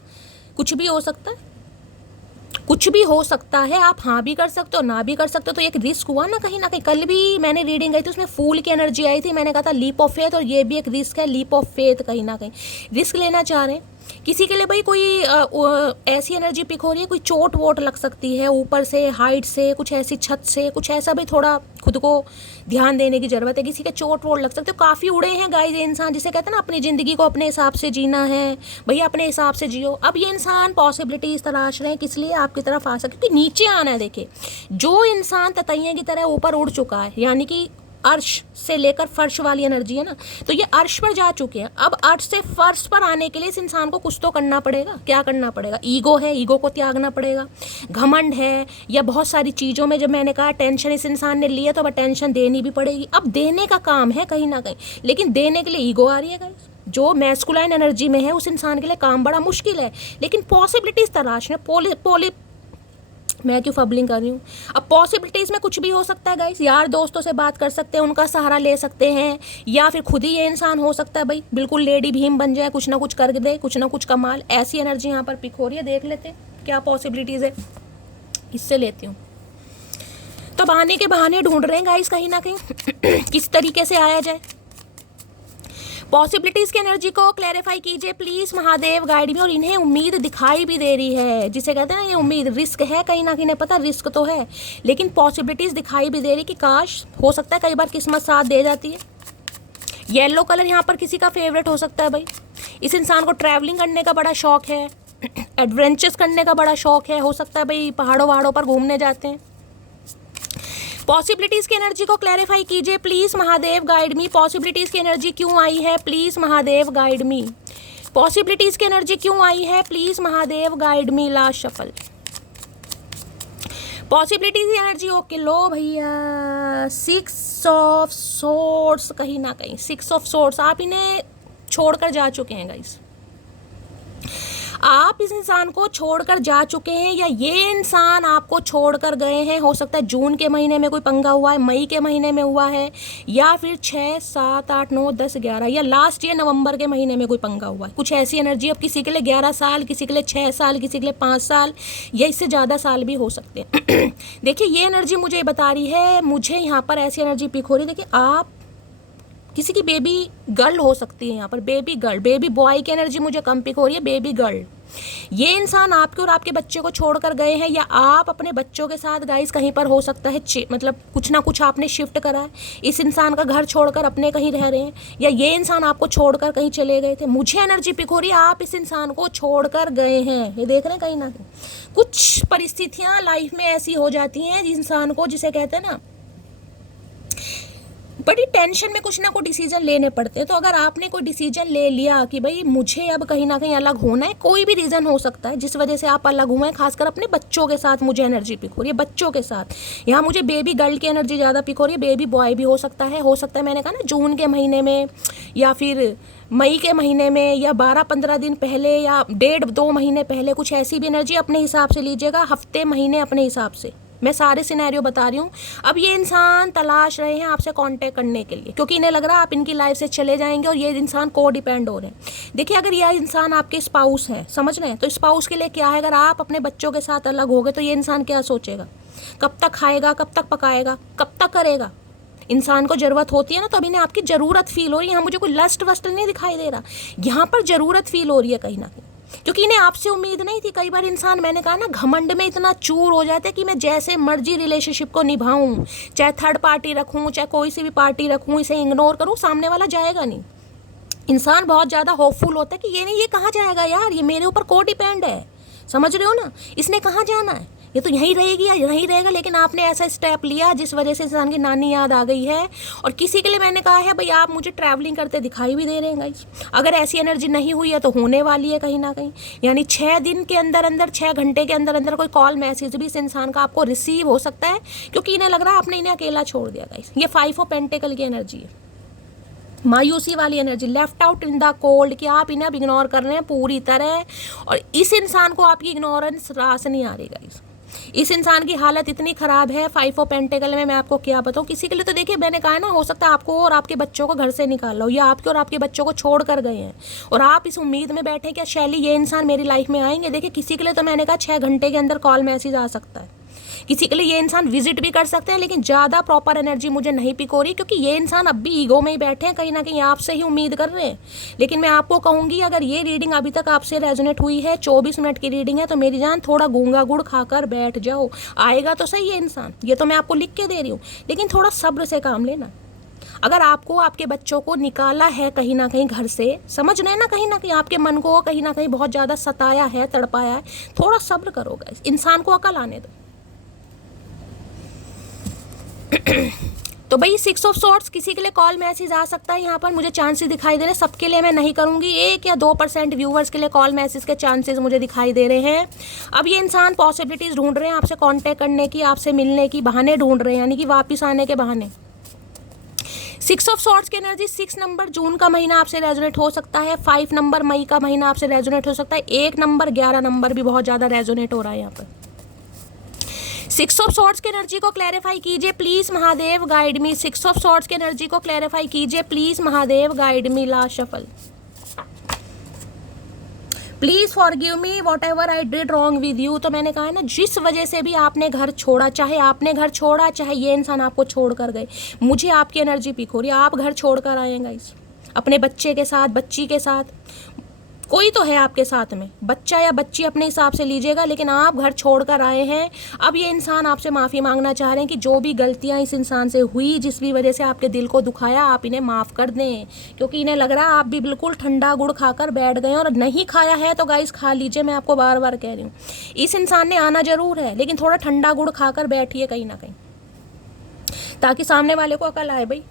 कुछ भी हो सकता है, कुछ भी हो सकता है। आप हाँ भी कर सकते हो, ना भी कर सकते हो, तो एक रिस्क हुआ ना कहीं ना कहीं। कल भी मैंने रीडिंग आई थी, उसमें फूल की एनर्जी आई थी, मैंने कहा था लीप ऑफ फेथ, और ये भी एक रिस्क है, लीप ऑफ फेथ। कहीं ना कहीं रिस्क लेना चाह रहे हैं। किसी के लिए भाई कोई ऐसी एनर्जी पिक हो रही है, कोई चोट वोट लग सकती है ऊपर से, हाइट से, कुछ ऐसी छत से, कुछ ऐसा भाई थोड़ा खुद को ध्यान देने की ज़रूरत है। किसी के चोट वोट लग सकते हो, काफ़ी उड़े हैं गाइस ये इंसान, जिसे कहते हैं ना अपनी ज़िंदगी को अपने हिसाब से जीना है, भैया अपने हिसाब से जियो। अब ये इंसान पॉसिबिलिटीज़ तलाश रहे हैं किस लिए, आपकी तरफ आ सके, क्योंकि नीचे आना है। देखिए जो इंसान ततैया की तरह ऊपर उड़ चुका है, यानी कि अर्श से लेकर फर्श वाली एनर्जी है ना, तो ये अर्श पर जा चुके हैं। अब अर्श से फर्श पर आने के लिए इस इंसान को कुछ तो करना पड़ेगा। क्या करना पड़ेगा? ईगो है, ईगो को त्यागना पड़ेगा। घमंड है, या बहुत सारी चीज़ों में जब मैंने कहा टेंशन इस इंसान ने लिया, तो अब टेंशन देनी भी पड़ेगी। अब देने का काम है कहीं ना कहीं, लेकिन देने के लिए ईगो आ रही है गाइस। जो मैस्कुलाइन एनर्जी में है उस इंसान के लिए काम बड़ा मुश्किल है, लेकिन पॉसिबिलिटीज़ तलाश है। मैं क्यों फबलिंग कर रही हूँ। अब पॉसिबिलिटीज़ में कुछ भी हो सकता है गाइस। यार दोस्तों से बात कर सकते हैं, उनका सहारा ले सकते हैं, या फिर खुद ही ये इंसान हो सकता है भाई बिल्कुल लेडी भीम बन जाए, कुछ ना कुछ कर दे, कुछ ना कुछ कमाल। ऐसी एनर्जी यहाँ पर पिक हो रही है। देख लेते हैं क्या पॉसिबिलिटीज़ है, इससे लेती हूँ। तो अब आने के बहाने ढूंढ रहे हैं गाइस कहीं ना कहीं किस तरीके से आया जाए। पॉसिबिलिटीज़ की एनर्जी को क्लैरिफाई कीजिए प्लीज़ महादेव गाइड में। और इन्हें उम्मीद दिखाई भी दे रही है, जिसे कहते हैं ना ये उम्मीद, रिस्क है कहीं ना कहीं, पता रिस्क तो है, लेकिन पॉसिबिलिटीज़ दिखाई भी दे रही कि काश हो सकता है, कई बार किस्मत साथ दे जाती है। येलो कलर यहाँ पर किसी का फेवरेट हो सकता है भाई। इस इंसान को ट्रैवलिंग करने का बड़ा शौक है, एडवेंचर्स करने का बड़ा शौक है, हो सकता है भाई पहाड़ों वहाड़ों पर घूमने जाते हैं। पॉसिबिलिटीज़ की एनर्जी को क्लैरिफाई कीजिए please Mahadev guide me. Possibilities की एनर्जी क्यों आई है please Mahadev guide me. Possibilities की एनर्जी क्यों आई है please Mahadev guide me. Last shuffle. Possibilities की एनर्जी ओके, लो भैया 6 ऑफ सोर्ड्स कहीं ना कहीं, 6 ऑफ सोर्ड्स। आप इन्हें छोड़कर जा चुके हैं गाइस, आप इस इंसान को छोड़कर जा चुके हैं, या ये इंसान आपको छोड़कर गए हैं। हो सकता है जून के महीने में कोई पंगा हुआ है, मई के महीने में हुआ है, या फिर 6, 7, 8, 9, 10, 11 या लास्ट ईयर नवंबर के महीने में कोई पंगा हुआ है। कुछ ऐसी एनर्जी अब किसी के लिए 11 साल, किसी के लिए 6 साल, किसी के लिए 5 साल या इससे ज़्यादा साल भी हो सकते हैं। देखिए ये एनर्जी मुझे बता रही है, मुझे यहाँ पर ऐसी एनर्जी पिक हो रही है। देखिए आप किसी की बेबी गर्ल हो सकती है, यहाँ पर बेबी गर्ल, बेबी बॉय की एनर्जी मुझे कम पिक हो रही है, बेबी गर्ल। ये इंसान आपके और आपके बच्चे को छोड़कर गए हैं, या आप अपने बच्चों के साथ गाइस कहीं पर हो सकता है, मतलब कुछ ना कुछ आपने शिफ्ट करा है, इस इंसान का घर छोड़कर अपने कहीं रह रहे हैं, या ये इंसान आपको छोड़कर कहीं चले गए थे। मुझे एनर्जी पिक हो रही है आप इस इंसान को छोड़कर गए हैं। ये देख रहे हैं कहीं ना कहीं कुछ परिस्थितियाँ लाइफ में ऐसी हो जाती हैं इंसान को, जिसे कहते हैं ना बड़ी टेंशन में कुछ ना कुछ डिसीजन लेने पड़ते हैं। तो अगर आपने कोई डिसीजन ले लिया कि भाई मुझे अब कहीं ना कहीं अलग होना है, कोई भी रीज़न हो सकता है जिस वजह से आप अलग हुए हैं, खासकर अपने बच्चों के साथ मुझे एनर्जी पिक हो रही है, बच्चों के साथ। यहाँ मुझे बेबी गर्ल की एनर्जी ज़्यादा पिक हो रही है, बेबी बॉय भी हो सकता है, मैंने कहा ना जून के महीने में, या फिर मई के महीने में, या 12-15 दिन पहले, या 1.5-2 महीने पहले, कुछ ऐसी भी एनर्जी अपने हिसाब से लीजिएगा, हफ्ते महीने अपने हिसाब से। मैं सारे सिनेरियो बता रही हूँ। अब ये इंसान तलाश रहे हैं आपसे कांटेक्ट करने के लिए, क्योंकि इन्हें लग रहा है आप इनकी लाइफ से चले जाएंगे, और ये इंसान को डिपेंड हो रहे हैं। देखिए अगर यह इंसान आपके स्पाउस है, समझ रहे हैं, तो स्पाउस के लिए क्या है, अगर आप अपने बच्चों के साथ अलग हो गए तो ये इंसान क्या सोचेगा, कब तक खाएगा, कब तक पकाएगा, कब तक करेगा। इंसान को ज़रूरत होती है ना, तो अभी इन्हें आपकी ज़रूरत फील हो रही है। यहाँ मुझे कोई लस्ट वस्ट नहीं दिखाई दे रहा, यहाँ पर ज़रूरत फील हो रही है कहीं ना कहीं, क्योंकि इन्हें आपसे उम्मीद नहीं थी। कई बार इंसान, मैंने कहा ना, घमंड में इतना चूर हो जाता है कि मैं जैसे मर्जी रिलेशनशिप को निभाऊं, चाहे थर्ड पार्टी रखूं, चाहे कोई सी भी पार्टी रखूं, इसे इग्नोर करूं, सामने वाला जाएगा नहीं। इंसान बहुत ज़्यादा होपफुल होता है कि ये नहीं, ये कहाँ जाएगा यार, ये मेरे ऊपर को डिपेंड है, समझ रहे हो ना, इसने कहाँ जाना है, ये तो यहीं रहेगी या यहीं रहेगा। लेकिन आपने ऐसा स्टेप लिया जिस वजह से इंसान की नानी याद आ गई है। और किसी के लिए मैंने कहा है भाई आप मुझे ट्रैवलिंग करते दिखाई भी दे रहे हैं गाइस। अगर ऐसी एनर्जी नहीं हुई है तो होने वाली है कहीं ना कहीं, यानी 6 दिन के अंदर अंदर, 6 घंटे के अंदर अंदर कोई कॉल मैसेज भी इस इंसान का आपको रिसीव हो सकता है, क्योंकि इन्हें लग रहा है आपने इन्हें अकेला छोड़ दिया गाइस। ये 5 ऑफ पेंटिकल की एनर्जी है, मायूसी वाली energy, left out in the cold, कि आप इन्हें अब इग्नोर कर रहे हैं पूरी तरह, और इस इंसान को आपकी इग्नोरेंस रास नहीं आ रही गाइस। इस इंसान की हालत इतनी ख़राब है 5 ऑफ पेंटिकल में, मैं आपको क्या बताऊँ। किसी के लिए तो देखिए मैंने कहा है ना, हो सकता है आपको और आपके बच्चों को घर से निकाल लो, या आपके और आपके बच्चों को छोड़ कर गए हैं, और आप इस उम्मीद में बैठे क्या शैली ये इंसान मेरी लाइफ में आएंगे। देखिए किसी के लिए तो मैंने कहा 6 घंटे के अंदर कॉल मैसेज आ सकता है, किसी के लिए ये इंसान विजिट भी कर सकते हैं, लेकिन ज़्यादा प्रॉपर एनर्जी मुझे नहीं पिक हो रही, क्योंकि ये इंसान अब भी ईगो में ही बैठे हैं, कहीं ना कहीं आपसे ही उम्मीद कर रहे हैं। लेकिन मैं आपको कहूँगी, अगर ये रीडिंग अभी तक आपसे रेजोनेट हुई है, 24 मिनट की रीडिंग है, तो मेरी जान थोड़ा गूंगा गुड़ खाकर बैठ जाओ। आएगा तो सही है इंसान, ये तो मैं आपको लिख के दे रही हूँ, लेकिन थोड़ा सब्र से काम लेना। अगर आपको आपके बच्चों को निकाला है कहीं ना कहीं घर से, समझ रहे हैं ना, कहीं ना कहीं आपके मन को कहीं ना कहीं बहुत ज़्यादा सताया है, तड़पाया है, थोड़ा सब्र करो गाइस, इंसान को अकल आने दो। तो भाई 6 ऑफ सॉर्ड्स, किसी के लिए कॉल मैसेज आ सकता है यहाँ पर, मुझे चांसेस दिखाई दे रहे हैं, सबके लिए मैं नहीं करूँगी, 1 या 2% व्यूवर्स के लिए कॉल मैसेज के चांसेस मुझे दिखाई दे रहे हैं। अब ये इंसान पॉसिबिलिटीज़ ढूंढ रहे हैं आपसे कांटेक्ट करने की, आपसे मिलने की, बहाने ढूंढ रहे हैं, यानी कि वापस आने के बहाने। 6 ऑफ सॉर्ड्स की एनर्जी, 6 नंबर जून का महीना आपसे रेजोनेट हो सकता है, 5 नंबर मई का महीना आपसे रेजोनेट हो सकता है, 1 नंबर 11 नंबर भी बहुत ज़्यादा रेजोनेट हो रहा है यहाँ पर। 6 ऑफ सॉर्ड्स की एनर्जी को क्लैरिफाई कीजिए please Mahadev, guide me. 6 of swords की एनर्जी को क्लैरिफाई कीजिए please Mahadev, guide me. Last shuffle. Please forgive me what ever I did wrong with you. तो मैंने कहा है ना, जिस वजह से भी आपने घर छोड़ा, चाहे आपने घर छोड़ा, चाहे ये इंसान आपको छोड़ कर गए, मुझे आपकी एनर्जी पिक हो रही है, आप घर छोड़ कर आए गाइस, अपने बच्चे के साथ, बच्ची के साथ, कोई तो है आपके साथ में, बच्चा या बच्ची अपने हिसाब से लीजिएगा, लेकिन आप घर छोड़ कर आए हैं। अब ये इंसान आपसे माफ़ी मांगना चाह रहे हैं कि जो भी गलतियां इस इंसान से हुई, जिस भी वजह से आपके दिल को दुखाया, आप इन्हें माफ़ कर दें, क्योंकि इन्हें लग रहा है आप भी बिल्कुल ठंडा गुड़ खाकर बैठ गए। और नहीं खाया है तो गाइस खा लीजिए, मैं आपको बार बार कह रही हूँ, इस इंसान ने आना जरूर है, लेकिन थोड़ा ठंडा गुड़ खाकर बैठिए कहीं ना कहीं, ताकि सामने वाले को अकल आए भाई।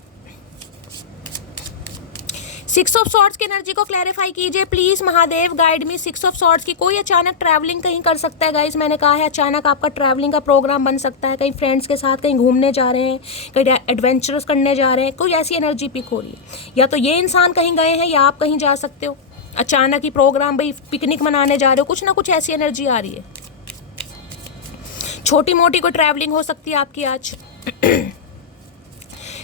6 ऑफ सॉर्ड्स की एनर्जी को क्लैरिफाई कीजिए please Mahadev, guide me. 6 of swords की, कोई अचानक ट्रैवलिंग कहीं कर सकता है गाइस, मैंने कहा है अचानक आपका ट्रैवलिंग का प्रोग्राम बन सकता है, कहीं फ्रेंड्स के साथ कहीं घूमने जा रहे हैं, कहीं एडवेंचरस करने जा रहे हैं, कोई ऐसी एनर्जी पिक हो रही है। या तो ये इंसान कहीं गए हैं या आप कहीं जा सकते हो, अचानक ही प्रोग्राम, भाई पिकनिक मनाने जा रहे हो, कुछ ना कुछ ऐसी एनर्जी आ रही है। छोटी मोटी कोई ट्रैवलिंग हो सकती है आपकी आज।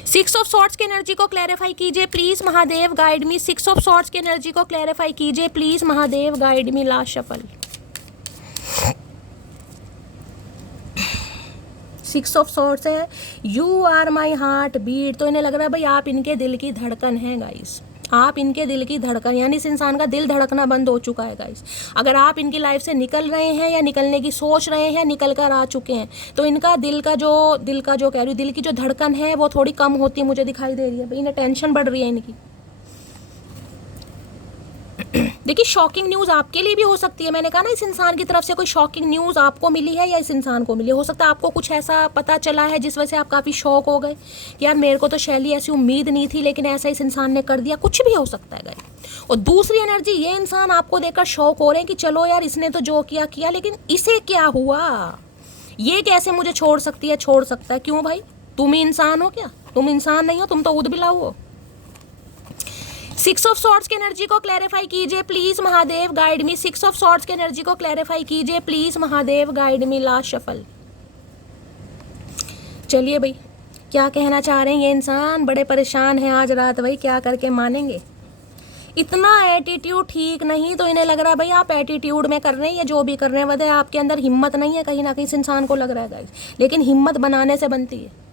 6 ऑफ सॉर्ड्स की एनर्जी को क्लैरिफाई कीजिए please Mahadev, guide me. 6 of swords की एनर्जी को क्लैरिफाई कीजिए please Mahadev, guide me. Last shuffle. 6 of swords है, you are my heartbeat. तो इन्हें लग रहा है भाई आप इनके दिल की धड़कन है गाइस, आप इनके दिल की धड़कन, यानी इस इंसान का दिल धड़कना बंद हो चुका है गाइस। अगर आप इनकी लाइफ से निकल रहे हैं या निकलने की सोच रहे हैं, निकल कर आ चुके हैं, तो इनका दिल का जो कह रही हूँ, दिल की जो धड़कन है वो थोड़ी कम होती है, मुझे दिखाई दे रही है भाई, इन्हें टेंशन बढ़ रही है इनकी। देखिए शॉकिंग न्यूज़ आपके लिए भी हो सकती है, मैंने कहा ना, इस इंसान की तरफ से कोई शॉकिंग न्यूज़ आपको मिली है या इस इंसान को मिली है। हो सकता है आपको कुछ ऐसा पता चला है जिस वजह से आप काफ़ी शॉक हो गए कि यार मेरे को तो शैली ऐसी उम्मीद नहीं थी, लेकिन ऐसा इस इंसान ने कर दिया, कुछ भी हो सकता है गाइस। और दूसरी एनर्जी, ये इंसान आपको देखकर शॉक हो रहे हैं कि चलो यार इसने तो जो किया किया, लेकिन इसे क्या हुआ, ये कैसे मुझे छोड़ सकती है, छोड़ सकता है, क्यों भाई तुम ही इंसान हो क्या? तुम इंसान नहीं हो, तुम तो उदबिलाऊ हो। 6 ऑफ सॉर्ड्स की एनर्जी को क्लैरिफाई कीजिए please Mahadev, guide me. 6 of swords की एनर्जी को क्लैरिफाई कीजिए please Mahadev, guide me. Last shuffle. चलिए भाई, क्या कहना चाह रहे हैं ये इंसान, बड़े परेशान हैं आज रात भाई, क्या करके मानेंगे। इतना एटीट्यूड ठीक नहीं, तो इन्हें लग रहा है भाई आप एटीट्यूड में कर रहे हैं या जो भी कर रहे हैं, वजह आपके अंदर हिम्मत नहीं है, कहीं ना कहीं इस इंसान को लग रहा है गाइस, लेकिन हिम्मत बनाने से बनती है।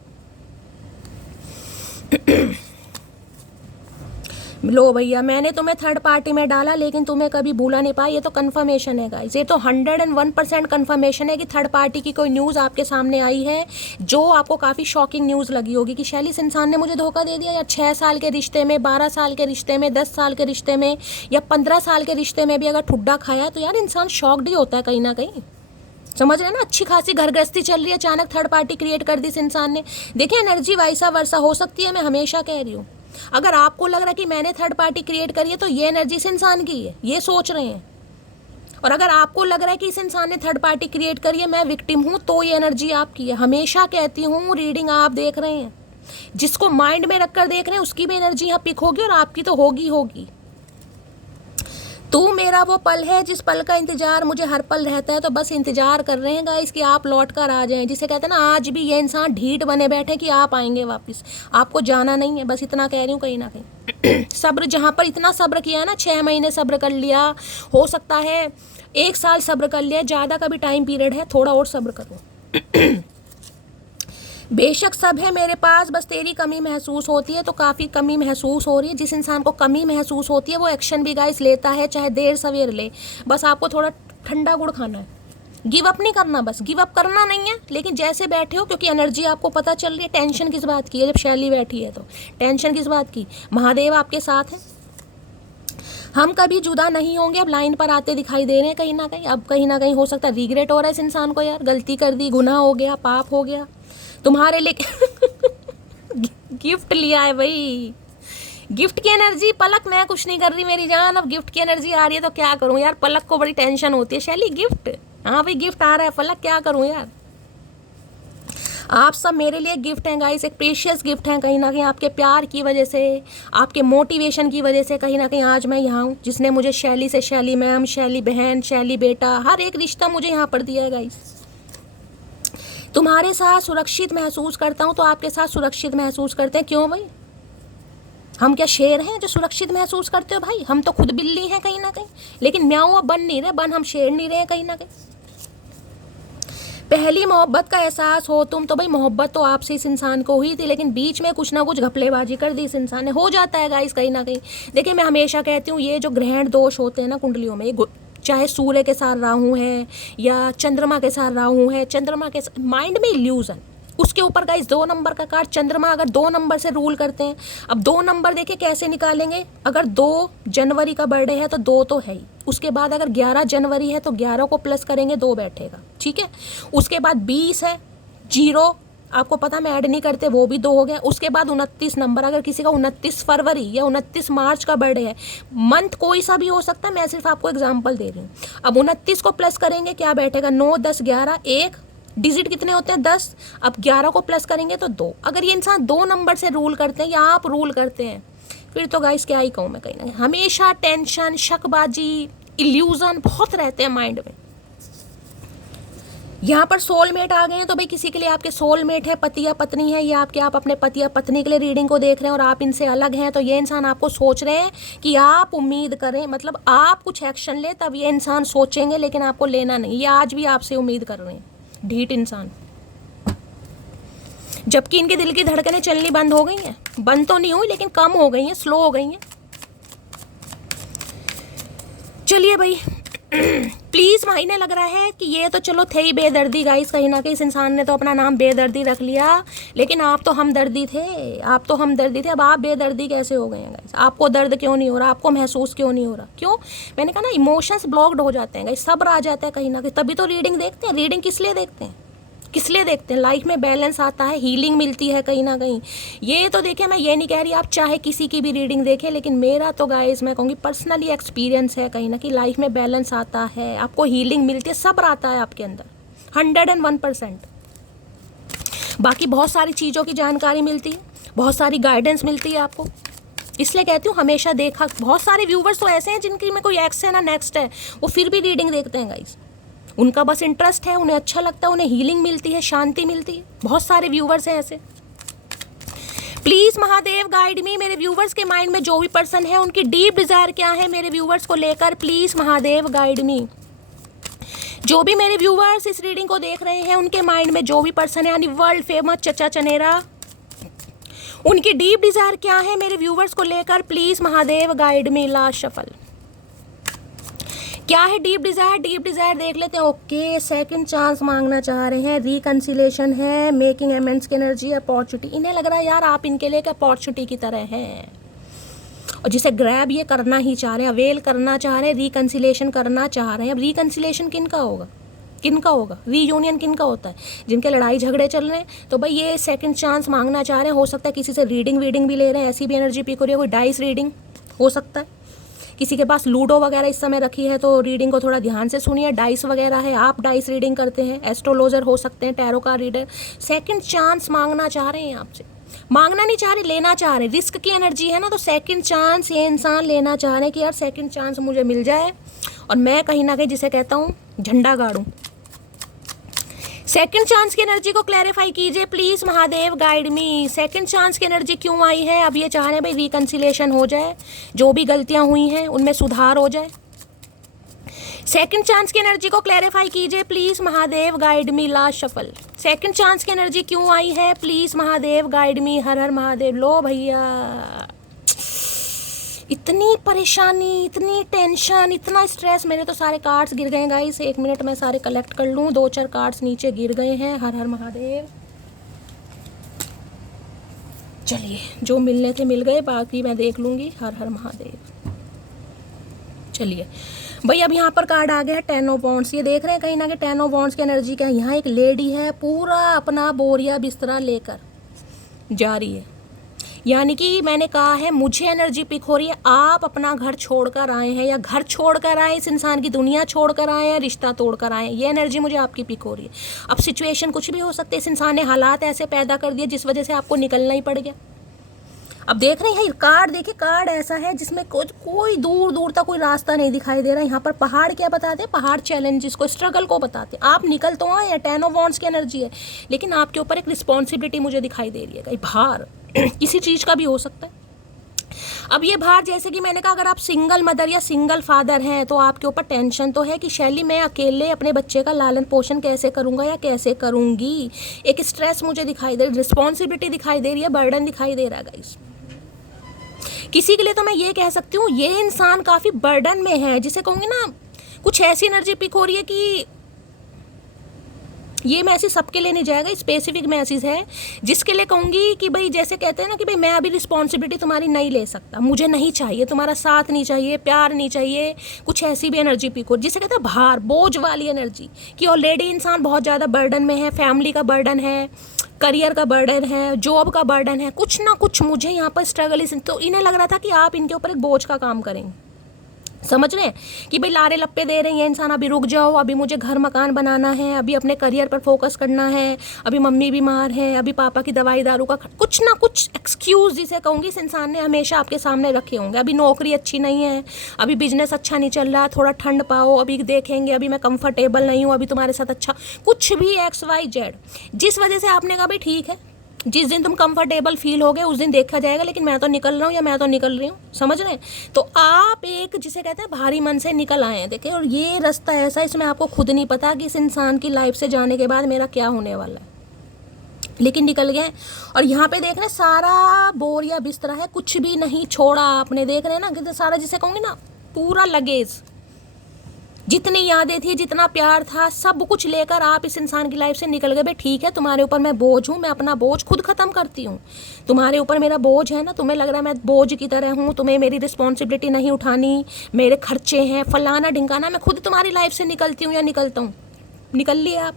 लो भैया, मैंने तुम्हें थर्ड पार्टी में डाला लेकिन तुम्हें कभी भूला नहीं पाया, ये तो कंफर्मेशन है गाइस, ये तो 101% कंफर्मेशन है कि थर्ड पार्टी की कोई न्यूज़ आपके सामने आई है जो आपको काफ़ी शॉकिंग न्यूज़ लगी होगी कि शैली, इस इंसान ने मुझे धोखा दे दिया। या 6 साल के रिश्ते में, 12 साल के रिश्ते में, 10 साल के रिश्ते में, या 15 साल के रिश्ते में भी अगर ठुड्डा खाया तो यार इंसान शॉक्ड ही होता है कहीं ना कहीं, समझ रहे हैं ना। अच्छी खासी घर गृहस्थी चल रही है, अचानक थर्ड पार्टी क्रिएट कर दी इस इंसान ने। देखिए एनर्जी वाइसा वर्सा हो सकती है, मैं हमेशा कह रही हूँ, अगर आपको लग रहा है कि मैंने थर्ड पार्टी क्रिएट करी है तो ये एनर्जी इस इंसान की है, ये सोच रहे हैं। और अगर आपको लग रहा है कि इस इंसान ने थर्ड पार्टी क्रिएट करी है, मैं विक्टिम हूँ, तो ये एनर्जी आपकी है। हमेशा कहती हूँ, रीडिंग आप देख रहे हैं, जिसको माइंड में रखकर देख रहे हैं उसकी भी एनर्जी यहाँ पिक होगी और आपकी तो होगी होगी। तू मेरा वो पल है जिस पल का इंतजार मुझे हर पल रहता है, तो बस इंतजार कर रहे हैं गाइस कि आप लौट कर आ जाएं। जिसे कहते हैं ना, आज भी ये इंसान ढीठ बने बैठे कि आप आएंगे वापस, आपको जाना नहीं है, बस इतना कह रही हूँ कहीं ना कहीं। सब्र, जहाँ पर इतना सब्र किया है ना, 6 महीने सब्र कर लिया, हो सकता है 1 साल सब्र कर लिया, ज़्यादा का भी टाइम पीरियड है, थोड़ा और सब्र करो। बेशक सब है मेरे पास, बस तेरी कमी महसूस होती है। तो काफ़ी कमी महसूस हो रही है। जिस इंसान को कमी महसूस होती है वो एक्शन भी गाइस लेता है, चाहे देर सवेर ले। बस आपको थोड़ा ठंडा गुड़ खाना है, गिव अप नहीं करना। बस गिव अप करना नहीं है, लेकिन जैसे बैठे हो, क्योंकि एनर्जी आपको पता चल रही है। टेंशन किस बात की है? जब शैली बैठी है तो टेंशन किस बात की? महादेव आपके साथ हैं। हम कभी जुदा नहीं होंगे, अब लाइन पर आते दिखाई दे रहे हैं कहीं ना कहीं। अब कहीं ना कहीं हो सकता है रिग्रेट हो रहा है इस इंसान को, यार गलती कर दी, गुनाह हो गया, पाप हो गया तुम्हारे लिए। गिफ्ट लिया है भाई, गिफ्ट की एनर्जी। पलक मैं कुछ नहीं कर रही मेरी जान, अब गिफ्ट की एनर्जी आ रही है तो क्या करूं यार। पलक को बड़ी टेंशन होती है, शैली गिफ्ट, हाँ भाई गिफ्ट आ रहा है। पलक क्या करूं यार। आप सब मेरे लिए गिफ्ट हैं गाइस, एक प्रेशियस गिफ्ट हैं। कहीं ना कहीं आपके प्यार की वजह से, आपके मोटिवेशन की वजह से कहीं ना कहीं आज मैं यहाँ हूँ। जिसने मुझे शैली से शैली मैम, शैली बहन, शैली बेटा, हर एक रिश्ता मुझे यहाँ पर दिया है गाइस। तुम्हारे साथ सुरक्षित महसूस करता हूँ तो आपके साथ सुरक्षित महसूस करते हैं। क्यों भाई, हम क्या शेर हैं जो सुरक्षित महसूस करते हो भाई? हम तो खुद बिल्ली हैं कहीं ना कहीं, लेकिन म्याऊं अब बन नहीं रहे, बन हम शेर नहीं रहे कहीं ना कहीं। पहली मोहब्बत का एहसास हो तुम तो भाई, मोहब्बत तो आपसे इस इंसान को हुई थी, लेकिन बीच में कुछ ना कुछ घपलेबाजी कर दी इस इंसान ने। हो जाता है गाइस कहीं ना कहीं। देखिए मैं हमेशा कहती हूँ, ये जो ग्रहण दोष होते हैं ना कुंडलियों में, चाहे सूर्य के साथ राहु है या चंद्रमा के साथ राहु है, चंद्रमा के माइंड में इल्यूजन, उसके ऊपर गाइस 2 नंबर का कार्ड। चंद्रमा अगर 2 नंबर से रूल करते हैं, अब 2 नंबर देखिए कैसे निकालेंगे। अगर 2 जनवरी का बर्थडे है तो 2 तो है ही। उसके बाद अगर 11 जनवरी है तो 11 को प्लस करेंगे 2 बैठेगा, ठीक है। उसके बाद 20 है, 0 आपको पता मैं ऐड नहीं करते, वो भी 2 हो गया। उसके बाद 29 नंबर, अगर किसी का 29 फरवरी या 29 मार्च का बर्थडे है, मंथ कोई सा भी हो सकता है, मैं सिर्फ आपको एग्जांपल दे रही हूँ। अब 29 को प्लस करेंगे क्या बैठेगा? 9, 10, 11, 1 डिजिट कितने होते हैं? 10। अब 11 को प्लस करेंगे तो 2। अगर ये इंसान 2 नंबर से रूल करते हैं या आप रूल करते हैं, फिर तो गाइस क्या ही कहूँ मैं। कहीं ना कहीं हमेशा टेंशन, शकबाजी, इल्यूजन बहुत रहते हैं माइंड में। यहाँ पर सोलमेट आ गए हैं तो भाई किसी के लिए आपके सोलमेट है, पति या पत्नी है, या आप अपने पति या पत्नी के लिए रीडिंग को देख रहे हैं और आप इनसे अलग हैं, तो ये इंसान आपको सोच रहे हैं कि आप उम्मीद करें, मतलब आप कुछ एक्शन ले तब ये इंसान सोचेंगे, लेकिन आपको लेना नहीं। ये आज भी आपसे उम्मीद कर रहे हैं, ढीठ इंसान। जबकि इनके दिल की धड़कनें चलनी बंद हो गई हैं। बंद तो नहीं हुई, लेकिन कम हो गई हैं, स्लो हो गई हैं। चलिए भाई प्लीज़, मायने लग रहा है कि ये तो चलो थे ही बेदर्दी गाइस। कहीं ना कहीं इस इंसान ने तो अपना नाम बेदर्दी रख लिया, लेकिन आप तो हमदर्दी थे, आप तो हमदर्दी थे। अब आप बेदर्दी कैसे हो गए हैं गाइस? आपको दर्द क्यों नहीं हो रहा? आपको महसूस क्यों नहीं हो रहा? क्यों? मैंने कहा ना, इमोशंस ब्लॉक्ड हो जाते हैं गाइस, सब्र आ जाता है कहीं ना कहीं। तभी तो रीडिंग देखते हैं। रीडिंग किस लिए देखते हैं? किस लिए देखते हैं? लाइफ में बैलेंस आता है, हीलिंग मिलती है कहीं ना कहीं। ये तो देखिए, मैं ये नहीं कह रही आप चाहे किसी की भी रीडिंग देखें, लेकिन मेरा तो गाइस मैं कहूँगी पर्सनली एक्सपीरियंस है कहीं ना कहीं। लाइफ में बैलेंस आता है, आपको हीलिंग मिलती है, सब्र आता है आपके अंदर 101%। बाकी बहुत सारी चीज़ों की जानकारी मिलती है, बहुत सारी गाइडेंस मिलती है आपको। इसलिए कहती हूँ हमेशा देखा। बहुत सारे व्यूवर्स तो ऐसे हैं जिनकी में कोई एक्स है ना नेक्स्ट है, वो फिर भी रीडिंग देखते हैं गाइस। उनका बस इंटरेस्ट है, उन्हें अच्छा लगता है, उन्हें हीलिंग मिलती है, शांति मिलती है। बहुत सारे व्यूवर्स हैं ऐसे। प्लीज़ महादेव गाइड मी। मेरे व्यूवर्स के माइंड में जो भी पर्सन है, उनकी डीप डिज़ायर क्या है मेरे व्यूवर्स को लेकर, प्लीज़ महादेव गाइड मी। जो भी मेरे व्यूवर्स इस रीडिंग को देख रहे हैं, उनके माइंड में जो भी पर्सन है, यानी वर्ल्ड फेमस चचा चनेरा, उनकी डीप डिज़ायर क्या है मेरे व्यूवर्स को लेकर, please Mahadev guide me. Last shuffle क्या है? Deep desire. डीप डिज़ायर देख लेते हैं। ओके, सेकंड चांस मांगना चाह रहे हैं, रिकन्सिलेशन है, मेकिंग अमेंड्स की एनर्जी, अपॉर्चुनिटी। इन्हें लग रहा है यार आप इनके लिए एक अपॉर्चुनिटी की तरह हैं, और जिसे ग्रैब ये करना ही चाह रहे हैं, अवेल करना चाह रहे हैं, रिकन्सिलेशन करना चाह रहे हैं। अब रिकन्सिलेशन किनका होगा? किनका होगा? रीयूनियन किनका होता है? जिनके लड़ाई झगड़े चल रहे हैं, तो भाई ये सेकंड चांस मांगना चाह रहे हैं। हो सकता है किसी से रीडिंग वीडिंग भी ले रहे हैं, ऐसी भी एनर्जी पिक हो रही है। कोई डाइस रीडिंग हो सकता है, किसी के पास लूडो वगैरह इस समय रखी है, तो रीडिंग को थोड़ा ध्यान से सुनिए। डाइस वगैरह है, आप डाइस रीडिंग करते हैं, एस्ट्रोलॉजर हो सकते हैं, टैरो का रीडर। सेकंड चांस मांगना चाह रहे हैं आपसे। मांगना नहीं चाह रहे, लेना चाह रहे। रिस्क की एनर्जी है ना, तो सेकंड चांस ये इंसान लेना चाह रहे हैं कि यार सेकंड चांस मुझे मिल जाए, और मैं कहीं ना कहीं जिसे कहता हूँ झंडा गाड़ूं। सेकंड चांस की एनर्जी को क्लैरिफाई कीजिए please Mahadev guide me. Second chance की एनर्जी क्यों आई है? अब ये चाह रहे हैं भाई रिकन्सिलेशन हो जाए, जो भी गलतियां हुई हैं उनमें सुधार हो जाए। सेकंड चांस की एनर्जी को क्लैरिफाई कीजिए please Mahadev guide me. Last shuffle second chance की एनर्जी क्यों आई है? प्लीज महादेव गाइड मी, हर हर महादेव। लो भैया, इतनी परेशानी, इतनी टेंशन, इतना स्ट्रेस, मेरे तो सारे कार्ड्स गिर गए गाइस। 1 मिनट में सारे कलेक्ट कर लूँ, 2-4 कार्ड्स नीचे गिर गए हैं। हर हर महादेव। चलिए, जो मिलने थे मिल गए, बाकी मैं देख लूँगी। हर हर महादेव। चलिए भाई, अब यहाँ पर कार्ड आ गया है 10 ऑफ वॉन्ड्स। ये देख रहे हैं कहीं ना कि 10 ऑफ वॉन्ड्स की एनर्जी क्या है। यहाँ एक लेडी है, पूरा अपना बोरिया बिस्तरा लेकर जा रही है। यानी कि मैंने कहा है, मुझे एनर्जी पिक हो रही है, आप अपना घर छोड़कर आए हैं, या घर छोड़कर आए, इस इंसान की दुनिया छोड़कर आए हैं, रिश्ता तोड़कर आए हैं। ये एनर्जी मुझे आपकी पिक हो रही है। अब सिचुएशन कुछ भी हो सकते हैं, इस इंसान ने हालात ऐसे पैदा कर दिए जिस वजह से आपको निकलना ही पड़ गया। अब देख रहे हैं कार्ड, देखिए कार्ड ऐसा है जिसमें कोई दूर दूर तक कोई रास्ता नहीं दिखाई दे रहा है। यहाँ पर पहाड़ क्या बताते हैं? पहाड़ चैलेंजेस को, स्ट्रगल को बताते हैं। आप निकल तो आए, 10 ऑफ वॉन्ड्स की एनर्जी है, लेकिन आपके ऊपर एक रिस्पॉन्सिबिलिटी मुझे दिखाई दे रही है, कहीं भार किसी चीज़ का भी हो सकता है। अब ये भार, जैसे कि मैंने कहा, अगर आप सिंगल मदर या सिंगल फादर हैं तो आपके ऊपर टेंशन तो है कि शैली मैं अकेले अपने बच्चे का लालन पोषण कैसे करूंगा या कैसे करूंगी। एक स्ट्रेस मुझे दिखाई दे रही, रिस्पॉन्सिबिलिटी दिखाई दे रही है, बर्डन दिखाई दे रहा है गाइस। किसी के लिए तो मैं ये कह सकती हूँ, ये इंसान काफ़ी बर्डन में है, जिसे कहूँगी ना, कुछ ऐसी एनर्जी पिक हो रही है कि ये मैसेज सबके लिए नहीं जाएगा, स्पेसिफिक मैसेज है, जिसके लिए कहूँगी कि भाई, जैसे कहते हैं ना कि भाई मैं अभी रिस्पॉन्सिबिलिटी तुम्हारी नहीं ले सकता, मुझे नहीं चाहिए, तुम्हारा साथ नहीं चाहिए, प्यार नहीं चाहिए, कुछ ऐसी भी एनर्जी पिक हो, जिसे कहते हैं भार, बोझ वाली एनर्जी, कि ऑलरेडी इंसान बहुत ज़्यादा बर्डन में है, फैमिली का बर्डन है, करियर का बर्डन है, जॉब का बर्डन है, कुछ ना कुछ मुझे यहाँ पर स्ट्रगल। तो इन्हें लग रहा था कि आप इनके ऊपर एक बोझ का काम करेंगे। समझ रहे हैं कि भाई लारे लप्पे दे रहे हैं इंसान, अभी रुक जाओ, अभी मुझे घर मकान बनाना है, अभी अपने करियर पर फोकस करना है, अभी मम्मी बीमार है, अभी पापा की दवाई दारू का, कुछ ना कुछ एक्सक्यूज़ जिसे कहूँगी इस इंसान ने हमेशा आपके सामने रखे होंगे। अभी नौकरी अच्छी नहीं है, अभी बिजनेस अच्छा नहीं चल रहा, थोड़ा ठंड पाओ, अभी देखेंगे, अभी मैं कंफर्टेबल नहीं हूँ, अभी तुम्हारे साथ अच्छा, कुछ भी XYZ, जिस वजह से आपने कहा भाई ठीक है, जिस दिन तुम कंफर्टेबल फील होगे उस दिन देखा जाएगा, लेकिन मैं तो निकल रहा हूँ या मैं तो निकल रही हूँ। समझ रहे हैं? तो आप एक, जिसे कहते हैं, भारी मन से निकल आए हैं। देखिए, और ये रास्ता ऐसा, इसमें आपको खुद नहीं पता कि इस इंसान की लाइफ से जाने के बाद मेरा क्या होने वाला है, लेकिन निकल गए। और यहाँ पे देख रहे हैं, सारा बोरिया बिस्तरा है, कुछ भी नहीं छोड़ा आपने। देख रहे हैं ना कि सारा, जिसे कहूँगी ना, पूरा लगेज, जितनी यादें थी, जितना प्यार था, सब कुछ लेकर आप इस इंसान की लाइफ से निकल गए। भाई ठीक है, तुम्हारे ऊपर मैं बोझ हूँ, मैं अपना बोझ खुद ख़त्म करती हूँ। तुम्हारे ऊपर मेरा बोझ है ना, तुम्हें लग रहा है मैं बोझ की तरह हूँ, तुम्हें मेरी रिस्पॉन्सिबिलिटी नहीं उठानी, मेरे खर्चे हैं, फलाना ढिंकाना, मैं खुद तुम्हारी लाइफ से निकलती हूँ या निकलता हूँ। निकल लिए आप,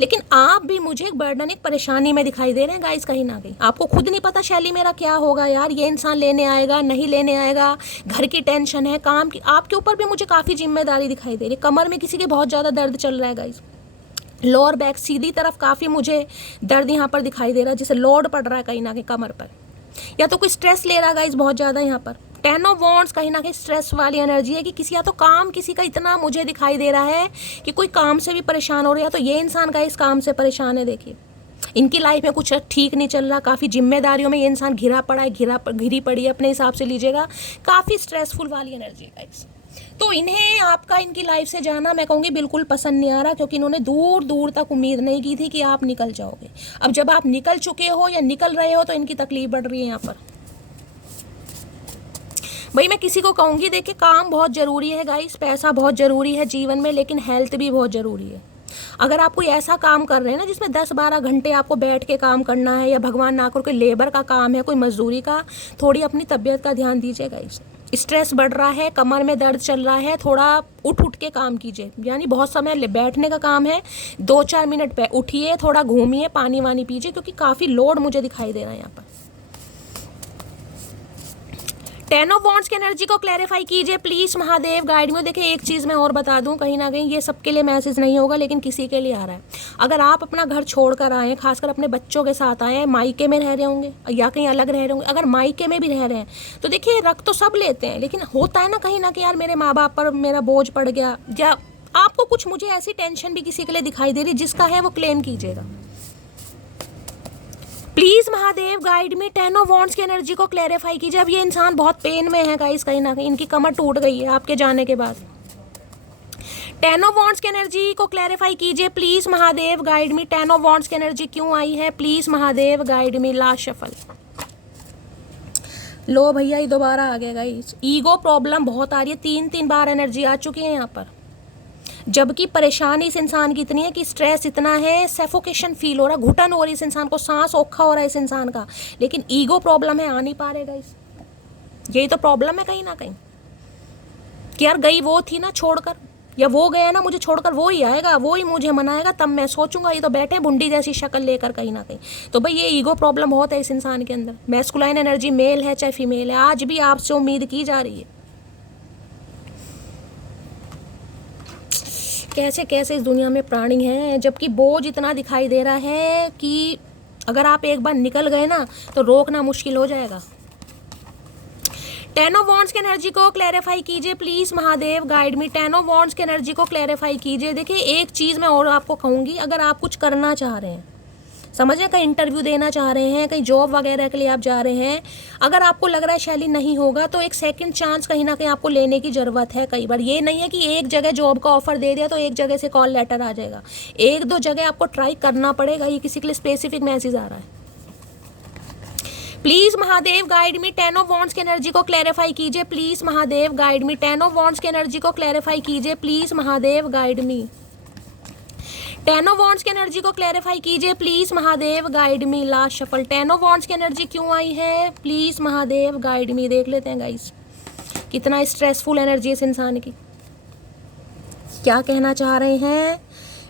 लेकिन आप भी मुझे एक बर्डन, एक परेशानी में दिखाई दे रहे हैं गाइस। कहीं ना कहीं आपको खुद नहीं पता शैली मेरा क्या होगा यार, ये इंसान लेने आएगा नहीं लेने आएगा, घर की टेंशन है, काम की, आपके ऊपर भी मुझे काफ़ी जिम्मेदारी दिखाई दे रही है। कमर में किसी के बहुत ज़्यादा दर्द चल रहा है गाइस, लोअर बैक सीधी तरफ काफ़ी मुझे दर्द यहाँ पर दिखाई दे रहा है, जिसे लोड पड़ रहा है कहीं ना कहीं कमर पर, या तो कोई स्ट्रेस ले रहा है गाइस बहुत ज़्यादा। यहाँ पर 10 ऑफ वॉन्ड्स कहीं ना कहीं स्ट्रेस वाली एनर्जी है कि किसी, या तो काम किसी का इतना मुझे दिखाई दे रहा है कि कोई काम से भी परेशान हो रहा है, तो ये इंसान का इस काम से परेशान है। देखिए, इनकी लाइफ में कुछ ठीक नहीं चल रहा, काफ़ी जिम्मेदारियों में ये इंसान घिरा पड़ा है, घिरी पड़ी है, अपने हिसाब से लीजिएगा, काफ़ी स्ट्रेसफुल वाली एनर्जी है गाइस। तो इन्हें आपका, इनकी लाइफ से जाना मैं कहूँगी बिल्कुल पसंद नहीं आ रहा, क्योंकि इन्होंने दूर दूर तक उम्मीद नहीं की थी कि आप निकल जाओगे। अब जब आप निकल चुके हो या निकल रहे हो तो इनकी तकलीफ बढ़ रही है यहाँ पर। भाई मैं किसी को कहूँगी, देखिए काम बहुत ज़रूरी है गाइस, पैसा बहुत ज़रूरी है जीवन में, लेकिन हेल्थ भी बहुत ज़रूरी है। अगर आप कोई ऐसा काम कर रहे हैं ना जिसमें 10-12 घंटे आपको बैठ के काम करना है, या भगवान ना कर कोई लेबर का काम है, कोई मजदूरी का, थोड़ी अपनी तबीयत का ध्यान दीजिए गाइस। स्ट्रेस बढ़ रहा है, कमर में दर्द चल रहा है, थोड़ा उठ के काम कीजिए। यानी बहुत समय बैठने का काम है, 2-4 मिनट पे उठिए, थोड़ा घूमिए, पानी वानी पीजिए, क्योंकि काफ़ी लोड मुझे दिखाई दे रहा है यहाँ पर। 10 ऑफ वॉन्ड्स की एनर्जी को क्लैरिफाई कीजिए प्लीज़ महादेव, गाइड में। देखिए एक चीज़ मैं और बता दूं, कहीं ना कहीं ये सबके लिए मैसेज नहीं होगा, लेकिन किसी के लिए आ रहा है। अगर आप अपना घर छोड़कर आए, खासकर अपने बच्चों के साथ आए हैं, मायके में रह रहे होंगे या कहीं अलग रह रहे होंगे, अगर मायके में भी रह रहे हैं तो देखिए रख तो सब लेते हैं, लेकिन होता है ना कहीं ना कहीं यार मेरे माँ बाप पर मेरा बोझ पड़ गया, या आपको कुछ, मुझे ऐसी टेंशन भी किसी के लिए दिखाई दे रही, जिसका है वो क्लेम कीजिएगा प्लीज़ महादेव, गाइड में 10 ऑफ वॉन्ड्स की एनर्जी को क्लैरिफाई कीजिए। अब ये इंसान बहुत पेन में है गाइस, कहीं ना कहीं इनकी कमर टूट गई है आपके जाने के बाद। टेन ऑफ वॉन्ड्स की एनर्जी को क्लैरिफाई कीजिए please Mahadev, guide me. Ten of wands की एनर्जी क्यों आई है, please Mahadev guide me. Last shuffle. लो भैया, ये दोबारा आ गया गाइस। ईगो प्रॉब्लम बहुत आ रही है, 3 बार एनर्जी आ चुकी है यहाँ पर। जबकि परेशानी इस इंसान की इतनी है कि स्ट्रेस इतना है, सफोकेशन फील हो रहा है, घुटन हो रही है इस इंसान को, सांस औखा हो रहा है इस इंसान का, लेकिन ईगो प्रॉब्लम है, आ नहीं पा रहे गाइस। यही तो प्रॉब्लम है कहीं ना कहीं कि यार गई वो थी ना छोड़कर, या वो गया ना मुझे छोड़कर, वो ही आएगा, वो ही मुझे मनाएगा, तब मैं सोचूंगा। ये तो बैठे बुंडी जैसी शक्ल लेकर कहीं ना कहीं। तो भाई ये ईगो प्रॉब्लम बहुत है इस इंसान के अंदर। मैस्कुलाइन एनर्जी मेल है चाहे फीमेल है, आज भी आपसे उम्मीद की जा रही है। कैसे कैसे इस दुनिया में प्राणी हैं, जबकि बोझ इतना दिखाई दे रहा है कि अगर आप एक बार निकल गए ना तो रोकना मुश्किल हो जाएगा। टेन ऑफ वॉन्ड्स की एनर्जी को क्लैरिफाई कीजिए please Mahadev, guide me. Ten of wands की एनर्जी को क्लैरिफाई कीजिए। देखिए एक चीज़ मैं और आपको कहूँगी, अगर आप कुछ करना चाह रहे हैं, समझ रहे, कहीं इंटरव्यू देना चाह रहे हैं, कहीं जॉब वगैरह के लिए आप जा रहे हैं, अगर आपको लग रहा है शैली नहीं होगा, तो एक सेकंड चांस कहीं ना कहीं आपको लेने की ज़रूरत है। कई बार ये नहीं है कि एक जगह जॉब का ऑफर दे दिया तो एक जगह से कॉल लेटर आ जाएगा, 1-2 जगह आपको ट्राई करना पड़ेगा। ये किसी के लिए स्पेसिफिक मैसेज आ रहा है। Please Mahadev guide me. Ten of wands की एनर्जी को क्लैरिफाई कीजिए please Mahadev, guide me. Ten of wands की एनर्जी को क्लैरिफाई कीजिए please Mahadev, guide me. Ten of wands की एनर्जी को क्लैरिफाई कीजिए please Mahadev, guide me. Last shuffle. Ten of wands की एनर्जी क्यों आई है, प्लीज महादेव गाइड मी। देख लेते हैं गाइस कितना स्ट्रेसफुल एनर्जी है इस इंसान की। क्या कहना चाह रहे हैं,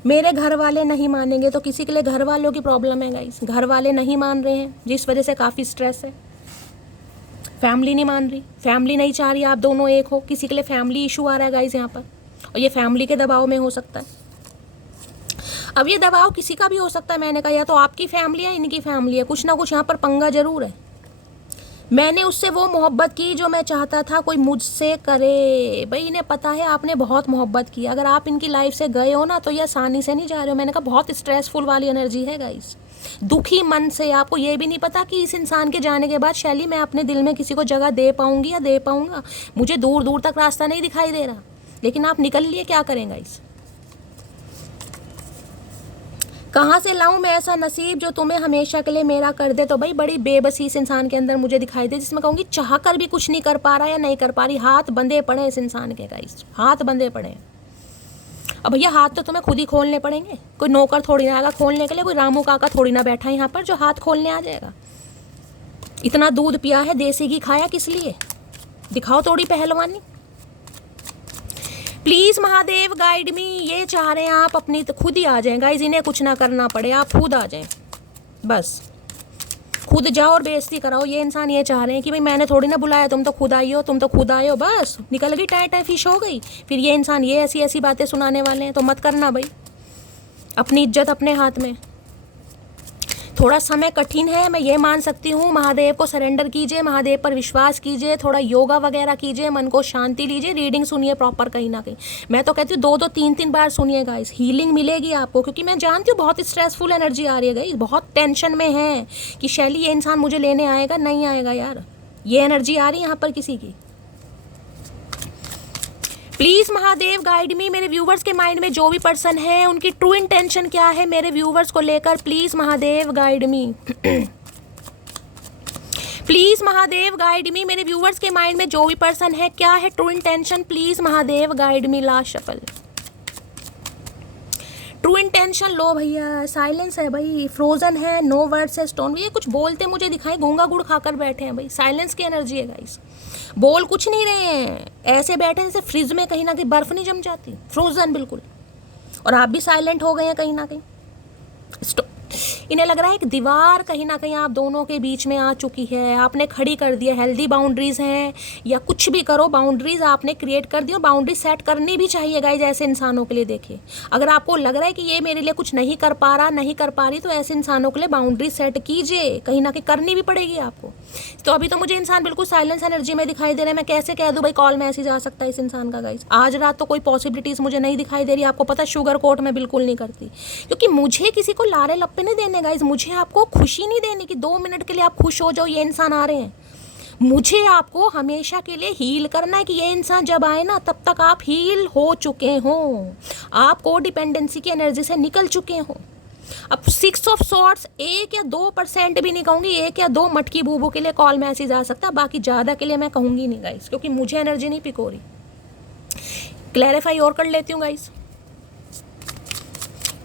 मेरे घर वाले नहीं मानेंगे, तो किसी के लिए घर वालों की प्रॉब्लम है गाइस। घर वाले नहीं मान रहे हैं जिस वजह से काफ़ी स्ट्रेस है। फैमिली नहीं मान रही, फैमिली नहीं चाह रही आप दोनों एक हो, किसी के लिए फैमिली इशू आ रहा है गाइस यहाँ पर, और ये फैमिली के दबाव में हो सकता है। अब ये दबाव किसी का भी हो सकता है, मैंने कहा या तो आपकी फैमिली है इनकी फैमिली है, कुछ ना कुछ यहाँ पर पंगा जरूर है। मैंने उससे वो मोहब्बत की जो मैं चाहता था कोई मुझसे करे। भाई इन्हें पता है आपने बहुत मोहब्बत की, अगर आप इनकी लाइफ से गए हो ना तो ये आसानी से नहीं जा रहे हो। मैंने कहा बहुत स्ट्रेसफुल वाली एनर्जी है गाइस, दुखी मन से। आपको ये भी नहीं पता कि इस इंसान के जाने के बाद शैली मैं अपने दिल में किसी को जगह दे पाऊंगी या दे पाऊंगा। मुझे दूर दूर तक रास्ता नहीं दिखाई दे रहा, लेकिन आप निकल लिए, क्या करें गाइस। कहाँ से लाऊं मैं ऐसा नसीब जो तुम्हें हमेशा के लिए मेरा कर दे। तो भाई बड़ी बेबसी इस इंसान के अंदर मुझे दिखाई दे, जिसमें कहूँगी चाह कर भी कुछ नहीं कर पा रहा या नहीं कर पा रही। हाथ बंधे पड़े इस इंसान के गाइस, हाथ बंधे पड़े। अब भैया हाथ तो तुम्हें खुद ही खोलने पड़ेंगे, कोई नौकर थोड़ी ना आएगा खोलने के लिए, कोई रामू काका थोड़ी ना बैठा है यहाँ पर जो हाथ खोलने आ जाएगा। इतना दूध पिया है, देसी घी खाया किस लिए, दिखाओ थोड़ी पहलवानी। प्लीज महादेव गाइड मी। ये चाह रहे हैं आप अपनी तो खुद ही आ जाएं गाइस, इन्हें कुछ ना करना पड़े, आप खुद आ जाएं, बस खुद जाओ और बेइज्जती कराओ। ये इंसान ये चाह रहे हैं कि भाई मैंने थोड़ी ना बुलाया, तुम तो खुद आई हो, तुम तो खुद आए हो, बस निकल गई, टाई टाई फिश हो गई। फिर ये इंसान ये ऐसी ऐसी बातें सुनाने वाले हैं, तो मत करना भाई, अपनी इज्जत अपने हाथ में। थोड़ा समय कठिन है, मैं ये मान सकती हूँ। महादेव को सरेंडर कीजिए, महादेव पर विश्वास कीजिए, थोड़ा योगा वगैरह कीजिए, मन को शांति लीजिए, रीडिंग सुनिए प्रॉपर कहीं ना कहीं। मैं तो कहती हूँ 2-2 3-3 बार सुनिए गाइस, हीलिंग मिलेगी आपको। क्योंकि मैं जानती हूँ बहुत स्ट्रेसफुल एनर्जी आ रही है गाइस, बहुत टेंशन में है कि शैली ये इंसान मुझे लेने आएगा नहीं आएगा। यार ये एनर्जी आ रही है यहाँ पर किसी की। प्लीज महादेव गाइड मी। मेरे व्यूवर्स के माइंड में जो भी पर्सन है उनकी ट्रू इंटेंशन क्या है मेरे व्यूवर्स को लेकर, please Mahadev guide me. Please Mahadev guide मी। मेरे व्यूवर्स के माइंड में जो भी पर्सन है क्या है true intention, please Mahadev guide me. Last shuffle. True intention लो भैया, साइलेंस है भाई, फ्रोजन है, नो वर्ड्स है, स्टोन। ये कुछ बोलते मुझे दिखाई, गूंगा गुड़ खाकर बैठे हैं भाई, साइलेंस की एनर्जी है गाइस, बोल कुछ नहीं रहे हैं, ऐसे बैठे जैसे फ्रिज में कहीं ना कहीं बर्फ नहीं जम जाती, फ्रोजन बिल्कुल। और आप भी साइलेंट हो गए हैं कहीं ना कहीं। इन्हें लग रहा है एक दीवार कहीं ना कहीं आप दोनों के बीच में आ चुकी है, आपने खड़ी कर दिया। हेल्दी बाउंड्रीज हैं या कुछ भी करो, बाउंड्रीज आपने क्रिएट कर दी, और बाउंड्रीज सेट करनी भी चाहिए गाइस ऐसे इंसानों के लिए। देखिए अगर आपको लग रहा है कि ये मेरे लिए कुछ नहीं कर पा रहा, नहीं कर पा रही, तो ऐसे इंसानों के लिए बाउंड्री सेट कीजिए, कहीं ना कहीं करनी भी पड़ेगी आपको। तो अभी तो मुझे इंसान बिल्कुल साइलेंस एनर्जी में दिखाई दे रहा है। मैं कैसे कह दूँ भाई कॉल मैसेज आ सकता है इस इंसान का गाइस, आज रात तो कोई पॉसिबिलिटीज मुझे नहीं दिखाई दे रही। आपको पता है शुगर कोट मैं बिल्कुल नहीं करती, क्योंकि मुझे किसी को लारे लप्पे नहीं देने गाइस, मुझे आपको खुशी नहीं देनी कि 2 मिनट के लिए आप खुश हो जाओ ये इंसान आ रहे हैं। मुझे आपको हमेशा के लिए हील करना है कि ये इंसान जब आए ना तब तक आप हील हो चुके हों, आप को डिपेंडेंसी की एनर्जी से निकल चुके हों। अब 6 ऑफ सॉर्ड्स 1 या 2% भी नहीं कहूँगी, 1 या 2 मटकी बूबू के लिए कॉल मैसेज आ सकता है, बाकी ज़्यादा के लिए मैं कहूँगी नहीं गाइस, क्योंकि मुझे एनर्जी नहीं पिक हो रही। क्लैरिफाई और कर लेती हूँ गाइस,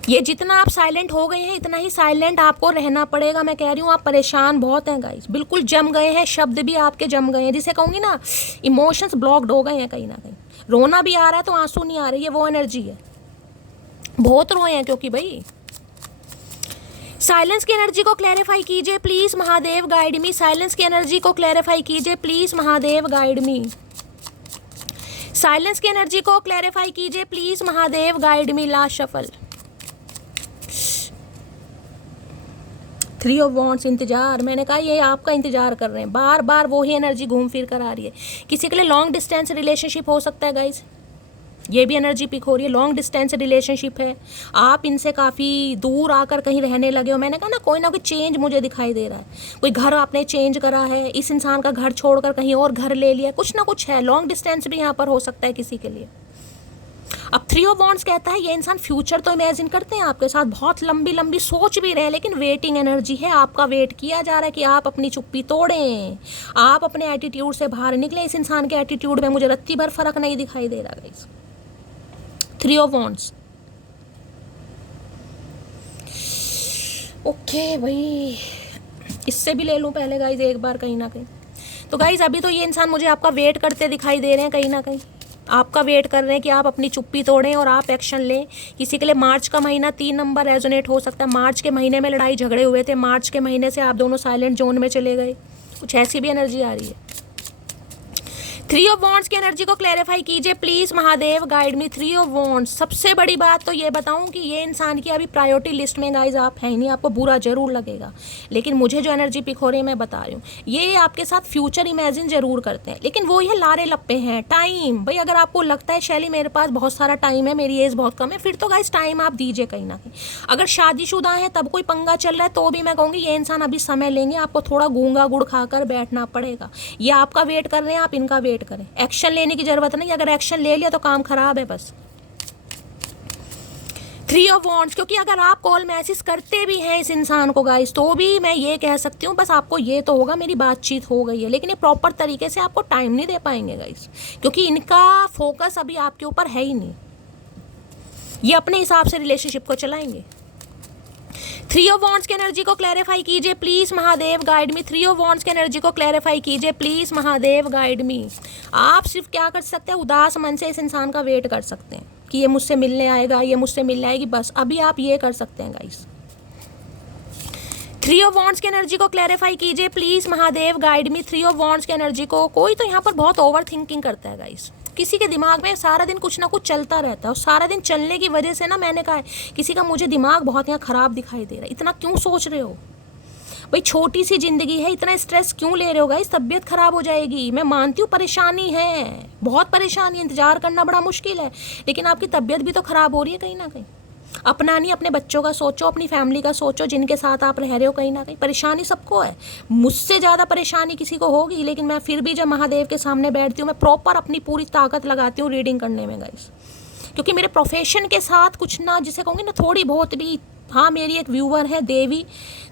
ये जितना आप साइलेंट हो गए हैं इतना ही साइलेंट आपको रहना पड़ेगा। मैं कह रही हूँ आप परेशान बहुत हैं गाइस, बिल्कुल जम गए हैं, शब्द भी आपके जम गए हैं, जिसे कहूँगी ना इमोशंस ब्लॉक्ड हो गए हैं कहीं ना कहीं। रोना भी आ रहा है तो आंसू नहीं आ रहे, ये वो एनर्जी है, बहुत रोए हैं क्योंकि भाई। साइलेंस की एनर्जी को क्लैरिफाई कीजिए please Mahadev guide me, silence की एनर्जी को क्लैरिफाई कीजिए please Mahadev guide me, silence की एनर्जी को क्लैरिफाई कीजिए please Mahadev guide me. Last shuffle 3 of wands, इंतजार, मैंने कहा ये आपका इंतजार कर रहे हैं, बार बार वो ही एनर्जी घूम फिर कर आ रही है। किसी के लिए लॉन्ग डिस्टेंस रिलेशनशिप हो सकता है गाइज, ये भी एनर्जी पिक हो रही है। लॉन्ग डिस्टेंस रिलेशनशिप है, आप इनसे काफ़ी दूर आकर कहीं रहने लगे हो। मैंने कहा ना कोई चेंज मुझे दिखाई दे रहा है, कोई घर आपने चेंज करा है, इस इंसान का घर छोड़कर कहीं और घर ले लिया, कुछ ना कुछ है। लॉन्ग डिस्टेंस भी यहाँ पर हो सकता है किसी के लिए। अब 3 ऑफ वॉन्ड्स कहता है ये इंसान फ्यूचर तो इमेजिन करते हैं आपके साथ, बहुत लंबी लंबी सोच भी रहे, लेकिन वेटिंग एनर्जी है, आपका वेट किया जा रहा है कि आप अपनी चुप्पी तोड़ें, आप अपने एटीट्यूड से बाहर निकले। इस इंसान के एटीट्यूड में मुझे रत्ती भर फर्क नहीं दिखाई दे रहा गाइस। 3 ऑफ वॉन्ड्स, ओके भाई, इससे भी ले लूँ पहले गाइज एक बार कहीं ना कहीं। तो गाइज अभी तो ये इंसान मुझे आपका वेट करते दिखाई दे रहे हैं, कहीं ना कहीं आपका वेट कर रहे हैं कि आप अपनी चुप्पी तोड़ें और आप एक्शन लें। किसी के लिए मार्च का महीना 3 नंबर रेजोनेट हो सकता है, मार्च के महीने में लड़ाई झगड़े हुए थे, मार्च के महीने से आप दोनों साइलेंट जोन में चले गए, कुछ ऐसी भी एनर्जी आ रही है। 3 ऑफ वॉन्ड्स की एनर्जी को क्लैरिफाई कीजिए please Mahadev guide me. 3 of wands, सबसे बड़ी बात तो ये बताऊं कि ये इंसान की अभी प्रायोरिटी लिस्ट में गाइज आप हैं नहीं, आपको बुरा जरूर लगेगा, लेकिन मुझे जो एनर्जी पिक हो रही है मैं बता रही हूँ, ये आपके साथ फ्यूचर इमेजिन जरूर करते हैं, लेकिन वो ये लारे लप्पे हैं। टाइम भाई, अगर आपको लगता है शैली मेरे पास बहुत सारा टाइम है, मेरी एज बहुत कम है, फिर तो गाइज टाइम आप दीजिए कहीं ना कहीं। अगर शादीशुदा है तब कोई पंगा चल रहा है तो भी मैं कहूँगी ये इंसान अभी समय लेंगे, आपको थोड़ा गूंगा गुड़ खाकर बैठना पड़ेगा। ये आपका वेट कर रहे हैं, आप इनका वेट करें, एक्शन लेने की जरूरत नहीं, अगर एक्शन ले लिया तो काम खराब है बस। 3 ऑफ वॉन्ड्स, क्योंकि अगर आप कॉल मैसेज करते भी हैं इस इंसान को गाइस तो भी मैं ये कह सकती हूँ बस आपको ये तो होगा मेरी बातचीत हो गई है, लेकिन ये प्रॉपर तरीके से आपको टाइम नहीं दे पाएंगे गाइस, क्योंकि इनका फोकस अभी आपके ऊपर है ही नहीं, ये अपने हिसाब से रिलेशनशिप को चलाएंगे। 3 ऑफ वॉन्ड्स की एनर्जी को क्लैरिफाई कीजिए please Mahadev guide me. 3 of wands की एनर्जी को क्लैरिफाई कीजिए प्लीज महादेव गाइड मी। आप सिर्फ क्या कर सकते हैं, उदास मन से इस इंसान का वेट कर सकते हैं कि ये मुझसे मिलने आएगा, ये मुझसे मिलने आएगी, बस अभी आप ये कर सकते हैं गाइस। 3 ऑफ वॉन्ड्स की एनर्जी को क्लैरिफाई कीजिए please Mahadev guide me. 3 of wands की एनर्जी को, कोई तो यहाँ पर बहुत ओवर थिंकिंग करता है गाइस, किसी के दिमाग में सारा दिन कुछ ना कुछ चलता रहता है, और सारा दिन चलने की वजह से ना मैंने कहा है किसी का मुझे दिमाग बहुत यहाँ खराब दिखाई दे रहा है। इतना क्यों सोच रहे हो भाई, छोटी सी जिंदगी है, इतना स्ट्रेस क्यों ले रहे हो गाइस, तबीयत खराब हो जाएगी। मैं मानती हूँ परेशानी है, बहुत परेशानी, इंतजार करना बड़ा मुश्किल है, लेकिन आपकी तबीयत भी तो खराब हो रही है कहीं ना कहीं। अपना नहीं, अपने बच्चों का सोचो, अपनी फैमिली का सोचो, जिनके साथ आप रह रहे हो। कहीं ना कहीं परेशानी सबको है, मुझसे ज़्यादा परेशानी किसी को होगी, लेकिन मैं फिर भी जब महादेव के सामने बैठती हूँ मैं प्रॉपर अपनी पूरी ताकत लगाती हूँ रीडिंग करने में गाइस, क्योंकि मेरे प्रोफेशन के साथ कुछ ना, जिसे कहूँगी ना थोड़ी बहुत भी। हाँ, मेरी एक व्यूवर है देवी,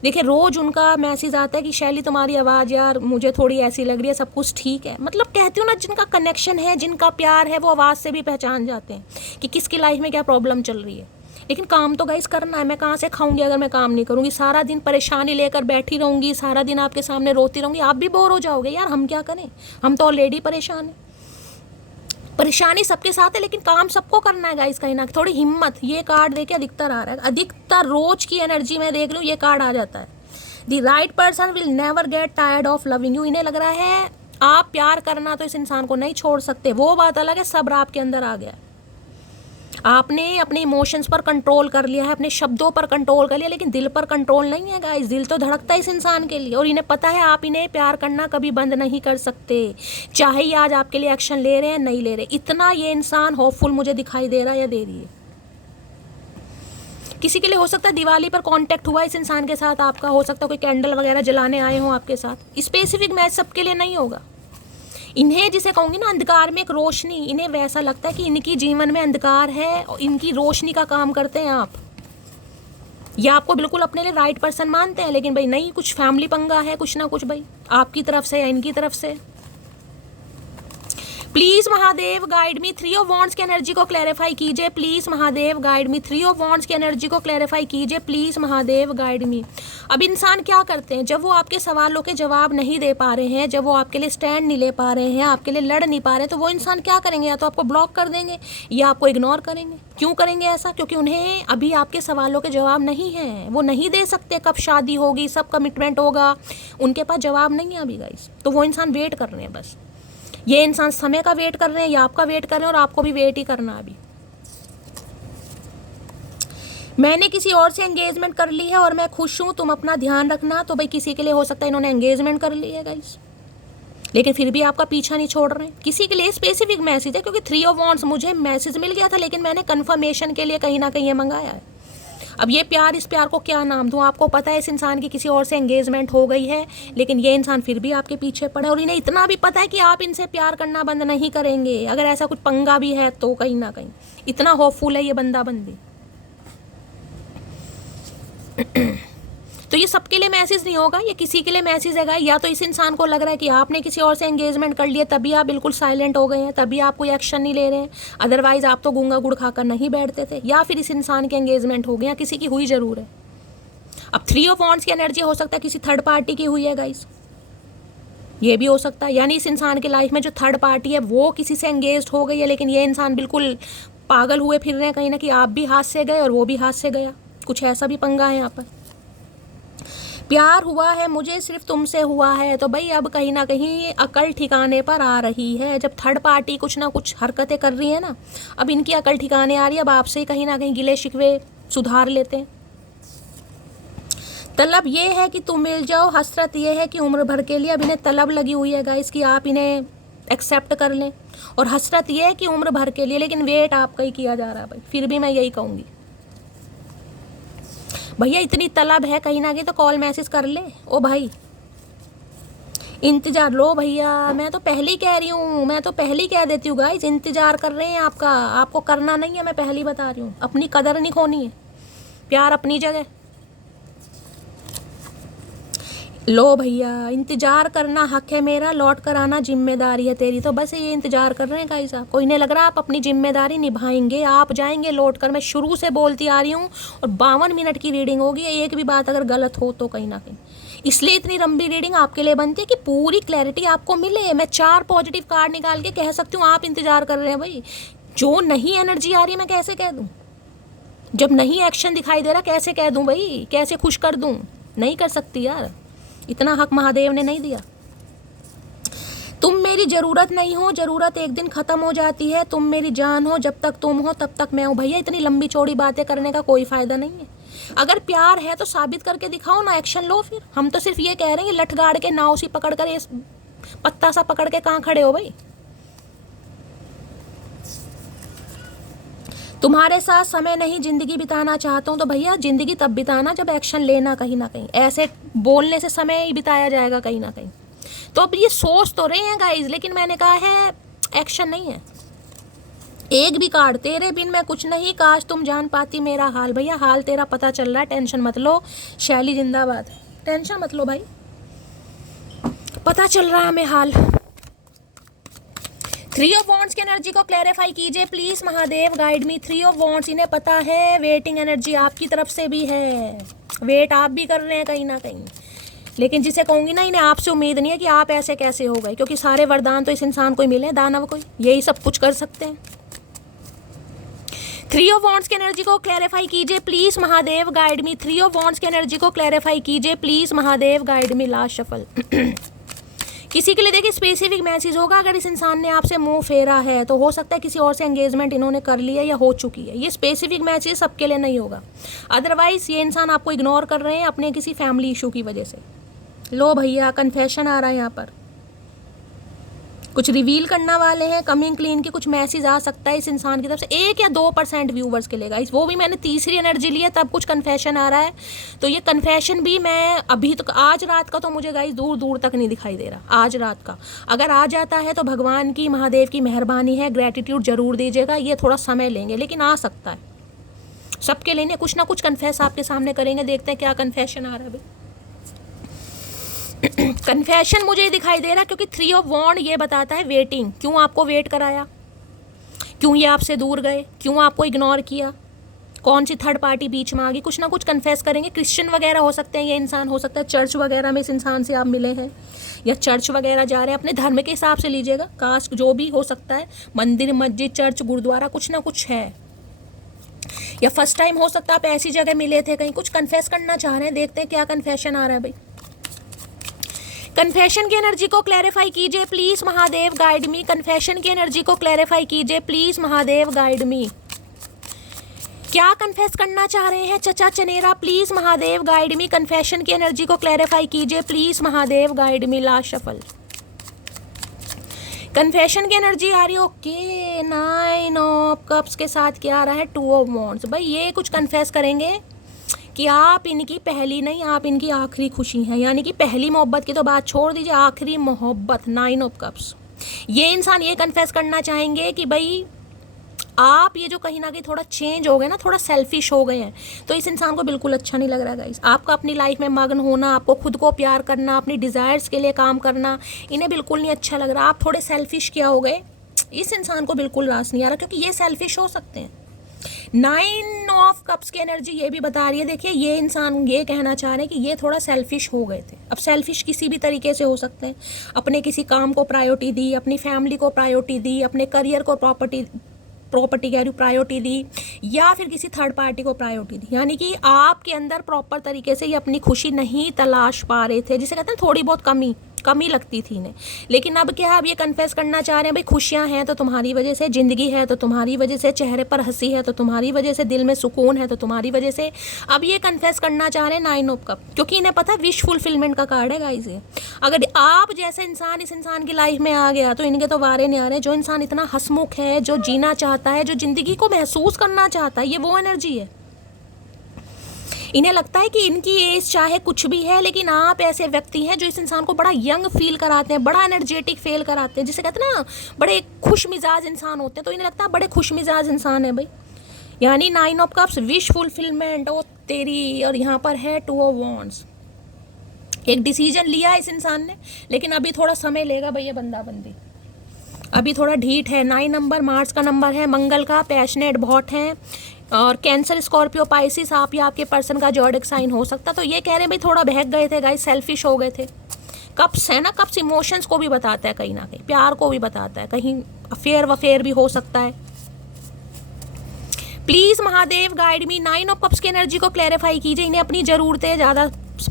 देखिए रोज़ उनका मैसेज आता है कि शैली तुम्हारी आवाज़ यार मुझे थोड़ी ऐसी लग रही है, सब कुछ ठीक है। मतलब कहती हूँ ना, जिनका कनेक्शन है, जिनका प्यार है, वो आवाज़ से भी पहचान जाते हैं कि किसकी लाइफ में क्या प्रॉब्लम चल रही है। लेकिन काम तो गाइस करना है, मैं कहाँ से खाऊंगी अगर मैं काम नहीं करूँगी, सारा दिन परेशानी लेकर बैठी रहूँगी, सारा दिन आपके सामने रोती रहूँगी, आप भी बोर हो जाओगे यार, हम क्या करें, हम तो ऑलरेडी परेशान हैं। परेशानी सबके साथ है, लेकिन काम सबको करना है गाइस, कहीं ना थोड़ी हिम्मत। ये कार्ड देके अधिकतर आ रहा है, अधिकतर रोज की एनर्जी में देख लूँ ये कार्ड आ जाता है। The right person will never get tired of loving you. इन्हें लग रहा है आप प्यार करना तो इस इंसान को नहीं छोड़ सकते, वो बात अलग है, सब्र आपके अंदर आ गया, आपने अपने इमोशंस पर कंट्रोल कर लिया है, अपने शब्दों पर कंट्रोल कर लिया, लेकिन दिल पर कंट्रोल नहीं है गाइस। दिल तो धड़कता है इस इंसान के लिए, और इन्हें पता है आप इन्हें प्यार करना कभी बंद नहीं कर सकते, चाहे ये आज आपके लिए एक्शन ले रहे हैं नहीं ले रहे। इतना ये इंसान होपफुल मुझे दिखाई दे रहा है या दे रही है। किसी के लिए हो सकता है दिवाली पर कांटेक्ट हुआ इस इंसान के साथ आपका, हो सकता है कोई कैंडल वगैरह जलाने आए हो आपके साथ। स्पेसिफिक मैच सबके लिए नहीं होगा। इन्हें जिसे कहूँगी ना अंधकार में एक रोशनी, इन्हें वैसा लगता है कि इनकी जीवन में अंधकार है और इनकी रोशनी का काम करते हैं आप, या आपको बिल्कुल अपने लिए राइट पर्सन मानते हैं, लेकिन भाई नहीं, कुछ फैमिली पंगा है, कुछ ना कुछ भाई आपकी तरफ से या इनकी तरफ से। Please Mahadev guide me, 3 of wands की एनर्जी को क्लैरिफाई कीजिए please Mahadev guide me, 3 of wands की एनर्जी को क्लैरिफाई कीजिए प्लीज महादेव गाइड मी। अब इंसान क्या करते हैं, जब वो आपके सवालों के जवाब नहीं दे पा रहे हैं, जब वो आपके लिए स्टैंड नहीं ले पा रहे हैं, आपके लिए लड़ नहीं पा रहे, तो वो इंसान क्या करेंगे, या तो आपको ब्लॉक कर देंगे या आपको इग्नोर करेंगे। क्यों करेंगे ऐसा? क्योंकि उन्हें अभी आपके सवालों के जवाब नहीं हैं, वो नहीं दे सकते। कब शादी होगी, सब कमिटमेंट होगा, उनके पास जवाब नहीं है अभी गाइस। तो वो इंसान वेट कर रहे हैं, बस ये इंसान समय का वेट कर रहे हैं या आपका वेट कर रहे हैं, और आपको भी वेट ही करना अभी। मैंने किसी और से एंगेजमेंट कर ली है और मैं खुश हूं, तुम अपना ध्यान रखना। तो भाई किसी के लिए हो सकता है इन्होंने एंगेजमेंट कर ली है गाइस, लेकिन फिर भी आपका पीछा नहीं छोड़ रहे हैं। किसी के लिए स्पेसिफिक मैसेज है, क्योंकि 3 ऑफ वॉन्ड्स मुझे मैसेज मिल गया था, लेकिन मैंने कंफर्मेशन के लिए कहीं ना कहीं ये मंगाया है। अब ये प्यार, इस प्यार को क्या नाम दूं? आपको पता है इस इंसान की किसी और से एंगेजमेंट हो गई है, लेकिन ये इंसान फिर भी आपके पीछे पड़ा है, और इन्हें इतना भी पता है कि आप इनसे प्यार करना बंद नहीं करेंगे। अगर ऐसा कुछ पंगा भी है तो कहीं ना कहीं इतना होपफुल है ये बंदा बंदी। तो ये सबके लिए मैसेज नहीं होगा, ये किसी के लिए मैसेज है। या तो इस इंसान को लग रहा है कि आपने किसी और से एंगेजमेंट कर लिया, तभी आप बिल्कुल साइलेंट हो गए हैं, तभी आप कोई एक्शन नहीं ले रहे हैं, अदरवाइज आप तो गूंगा गुड़ खाकर नहीं बैठते थे। या फिर इस इंसान की एंगेजमेंट हो गई, या किसी की हुई जरूर है। अब 3 ऑफ वॉन्ड्स की एनर्जी हो सकता है किसी थर्ड पार्टी की हुई है गाइस, ये भी हो सकता है। यानी इस इंसान की लाइफ में जो थर्ड पार्टी है वो किसी से एंगेज हो गई है, लेकिन ये इंसान बिल्कुल पागल हुए फिर रहे हैं कहीं ना कहीं। आप भी हाथ से गए और वो भी हाथ से गया, कुछ ऐसा भी पंगा है यहाँ पर। प्यार हुआ है मुझे, सिर्फ तुमसे हुआ है। तो भाई अब कहीं ना कहीं अकल ठिकाने पर आ रही है। जब थर्ड पार्टी कुछ ना कुछ हरकतें कर रही है ना, अब इनकी अकल ठिकाने आ रही है। अब आपसे कहीं ना कहीं गिले शिकवे सुधार लेते हैं। तलब ये है कि तुम मिल जाओ, हसरत ये है कि उम्र भर के लिए। अब इन्हें तलब लगी हुई है गाइस कि आप इन्हें एक्सेप्ट कर लें, और हसरत ये है कि उम्र भर के लिए। लेकिन वेट आपका ही किया जा रहा है भाई, फिर भी मैं यही कहूँगी भैया इतनी तलब है कहीं ना कहीं तो कॉल मैसेज कर ले। ओ भाई इंतजार लो भैया, मैं तो पहले ही कह रही हूँ, मैं तो पहले ही कह देती हूँ गाइस, इंतजार कर रहे हैं आपका, आपको करना नहीं है। मैं पहले ही बता रही हूँ, अपनी कदर नहीं खोनी है, प्यार अपनी जगह। लो भैया इंतजार करना हक है मेरा, लौट कर आना जिम्मेदारी है तेरी। तो बस ये इंतजार कर रहे हैं गाइस आप, कोई नहीं लग रहा आप अपनी जिम्मेदारी निभाएंगे, आप जाएंगे लौट कर। मैं शुरू से बोलती आ रही हूँ, और 52 मिनट की रीडिंग होगी। एक भी बात अगर गलत हो तो कहीं ना कहीं, इसलिए इतनी लंबी रीडिंग आपके लिए बनती है कि पूरी क्लैरिटी आपको मिले। मैं 4 पॉजिटिव कार्ड निकाल के कह सकती हूँ आप इंतजार कर रहे हैं भाई। जो नहीं एनर्जी आ रही है मैं कैसे कह दूँ, जब नहीं एक्शन दिखाई दे रहा कैसे कह दूँ भाई, कैसे खुश कर दूँ? नहीं कर सकती यार, इतना हक महादेव ने नहीं दिया। तुम मेरी जरूरत नहीं हो, जरूरत एक दिन खत्म हो जाती है। तुम मेरी जान हो, जब तक तुम हो तब तक मैं हूँ। भैया इतनी लंबी चौड़ी बातें करने का कोई फायदा नहीं है। अगर प्यार है तो साबित करके दिखाओ ना, एक्शन लो फिर। हम तो सिर्फ ये कह रहे हैं, लठ गाड़ के नाव सी पकड़ कर, ये पत्ता सा पकड़ के कहाँ खड़े हो भाई? तुम्हारे साथ समय नहीं जिंदगी बिताना चाहता हूँ। तो भैया जिंदगी तब बिताना जब एक्शन लेना, कहीं ना कहीं ऐसे बोलने से समय ही बिताया जाएगा कहीं ना कहीं। तो अब ये सोच तो रहे हैं गाइज, लेकिन मैंने कहा है एक्शन नहीं है। एक भी कार्ड, तेरे बिन मैं कुछ नहीं, काश तुम जान पाती मेरा हाल। भैया हाल तेरा पता चल रहा है, टेंशन मत लो। शैली जिंदाबाद, टेंशन मत लो भाई, पता चल रहा है हमें हाल। 3 ऑफ वॉन्ड्स की एनर्जी को क्लैरिफाई कीजिए please Mahadev guide me. 3 of wands, इन्हें पता है वेटिंग एनर्जी आपकी तरफ से भी है, वेट आप भी कर रहे हैं कहीं ना कहीं। लेकिन जिसे कहूंगी ना, इन्हें आपसे उम्मीद नहीं है कि आप ऐसे कैसे हो गए, क्योंकि सारे वरदान तो इस इंसान को ही मिले, दानव को, यही सब कुछ कर सकते हैं। 3 ऑफ वॉन्ड्स की एनर्जी को क्लैरिफाई कीजिए please Mahadev guide me. 3 of wands की एनर्जी को क्लैरिफाई कीजिए please Mahadev guide me. Last shuffle. किसी के लिए देखिए स्पेसिफिक मैसेज होगा। अगर इस इंसान ने आपसे मुंह फेरा है तो हो सकता है किसी और से एंगेजमेंट इन्होंने कर लिया या हो चुकी है। ये स्पेसिफिक मैसेज सबके लिए नहीं होगा, अदरवाइज ये इंसान आपको इग्नोर कर रहे हैं अपने किसी फैमिली इशू की वजह से। लो भैया कन्फेशन आ रहा है यहाँ पर, कुछ रिवील करने वाले हैं, कमिंग क्लीन के कुछ मैसेज आ सकता है इस इंसान की तरफ से 1 या 2% व्यूवर्स के लिए गाइस। वो भी मैंने तीसरी एनर्जी ली है तब कुछ कन्फेशन आ रहा है। तो ये कन्फेशन भी मैं अभी तक आज रात का तो मुझे गाइस दूर दूर तक नहीं दिखाई दे रहा। आज रात का अगर आ जाता है तो भगवान की, महादेव की मेहरबानी है, ग्रेटिट्यूड जरूर दीजिएगा। ये थोड़ा समय लेंगे लेकिन आ सकता है। सबके लेने कुछ ना कुछ कन्फेस आपके सामने करेंगे। देखते हैं क्या कन्फेशन आ रहा है अभी। कन्फेशन मुझे दिखाई दे रहा क्योंकि 3 ऑफ वॉन्ड ये बताता है वेटिंग। क्यों आपको वेट कराया, क्यों ये आपसे दूर गए, क्यों आपको इग्नोर किया, कौन सी थर्ड पार्टी बीच में आ गई। कुछ ना कुछ कन्फेस करेंगे। क्रिश्चियन वगैरह हो सकते हैं ये इंसान, हो सकता है चर्च वगैरह में इस इंसान से आप मिले हैं या चर्च वगैरह जा रहे हैं। अपने धर्म के हिसाब से लीजिएगा, कास्ट जो भी हो सकता है, मंदिर, मस्जिद, चर्च, गुरुद्वारा, कुछ ना कुछ है। या फर्स्ट टाइम हो सकता है आप ऐसी जगह मिले थे कहीं, कुछ कन्फेस करना चाह रहे हैं। देखते हैं क्या कन्फेशन आ रहा है भाई। कन्फेशन की एनर्जी को क्लैरिफाई कीजिए please Mahadev, guide me. Confession की एनर्जी को क्लैरिफाई कीजिए प्लीज महादेव, गाइड मी। क्या कन्फेस करना चाह रहे हैं चचा चनेरा, please Mahadev guide me. Confession की एनर्जी को क्लैरिफाई कीजिए please Mahadev, guide me. Last shuffle. Confession की एनर्जी आ रही है। ओके, 9 ऑफ कप्स के साथ क्या आ रहा है, 2 ऑफ वॉन्ड्स। भाई ये कुछ कन्फेस करेंगे कि आप इनकी पहली नहीं, आप इनकी आखिरी खुशी हैं। यानी कि पहली मोहब्बत की तो बात छोड़ दीजिए, आखिरी मोहब्बत। 9 ऑफ कप्स। ये इंसान ये कन्फेस करना चाहेंगे कि भाई आप ये जो कहीं ना कहीं थोड़ा चेंज हो गए ना, थोड़ा सेल्फिश हो गए हैं, तो इस इंसान को बिल्कुल अच्छा नहीं लग रहा है गाइस। आपका अपनी लाइफ में मगन होना, आपको खुद को प्यार करना, अपनी डिज़ायर्स के लिए काम करना, इन्हें बिल्कुल नहीं अच्छा लग रहा। आप थोड़े सेल्फिश क्या हो गए, इस इंसान को बिल्कुल रास नहीं आ रहा, क्योंकि ये सेल्फिश हो सकते हैं। 9 ऑफ कप्स की एनर्जी ये भी बता रही है, देखिए ये इंसान ये कहना चाह रहे हैं कि ये थोड़ा सेल्फिश हो गए थे। अब सेल्फिश किसी भी तरीके से हो सकते हैं। अपने किसी काम को प्रायोरिटी दी, अपनी फैमिली को प्रायोरिटी दी, अपने करियर को प्रायोरिटी कह रही प्रायोरिटी दी, या फिर किसी थर्ड पार्टी को प्रायोरिटी दी। यानी कि आपके अंदर प्रॉपर तरीके से ये अपनी खुशी नहीं तलाश पा रहे थे, जिसे कहते हैं थोड़ी बहुत कमी लगती थी इन्हें। लेकिन अब क्या है, अब ये कन्फेस करना चाह रहे हैं भाई खुशियां हैं तो तुम्हारी वजह से, ज़िंदगी है तो तुम्हारी वजह से, चेहरे पर हंसी है तो तुम्हारी वजह से, दिल में सुकून है तो तुम्हारी वजह से। अब ये कन्फेस करना चाह रहे हैं 9 ऑफ कप, क्योंकि इन्हें पता है विश फुलफिलमेंट का कार्ड है गाइस ये। अगर आप जैसे इंसान इस इंसान की लाइफ में आ गया तो इनके तो वारे नहीं आ रहे। जो इंसान इतना हंसमुख है, जो जीना चाहता है, जो ज़िंदगी को महसूस करना चाहता है, ये वो एनर्जी है। इन्हें लगता है कि इनकी एज चाहे कुछ भी है, लेकिन आप ऐसे व्यक्ति हैं जो इस इंसान को बड़ा यंग फील कराते हैं, बड़ा एनर्जेटिक फील कराते हैं, जिसे कहते हैं ना बड़े खुश मिजाज इंसान होते हैं। तो इन्हें लगता है बड़े खुश मिजाज इंसान है भाई। यानी 9 ऑफ कप्स, विश फुलफिलमेंट ओ तेरी, और यहाँ पर है 2 ऑफ वॉन्ड्स। एक डिसीजन लिया इस इंसान ने, लेकिन अभी थोड़ा समय लेगा भैया, बंदा बंदी अभी थोड़ा ढीठ है। 9 नंबर मार्स का नंबर है, मंगल का, पैशनेट बहुत हैं, और कैंसर, स्कॉर्पियो, पाइसिस आप या आपके पर्सन का जॉडिक साइन हो सकता। तो ये कह रहे हैं भाई थोड़ा बहक गए थे गाइस, सेल्फिश हो गए थे। कप्स है ना, कप्स इमोशंस को भी बताता है, कहीं ना कहीं प्यार को भी बताता है, कहीं अफेयर भी हो सकता है। Please Mahadev guide me. 9 of cups की एनर्जी को क्लैरिफाई कीजिए। इन्हें अपनी ज़रूरतें ज़्यादा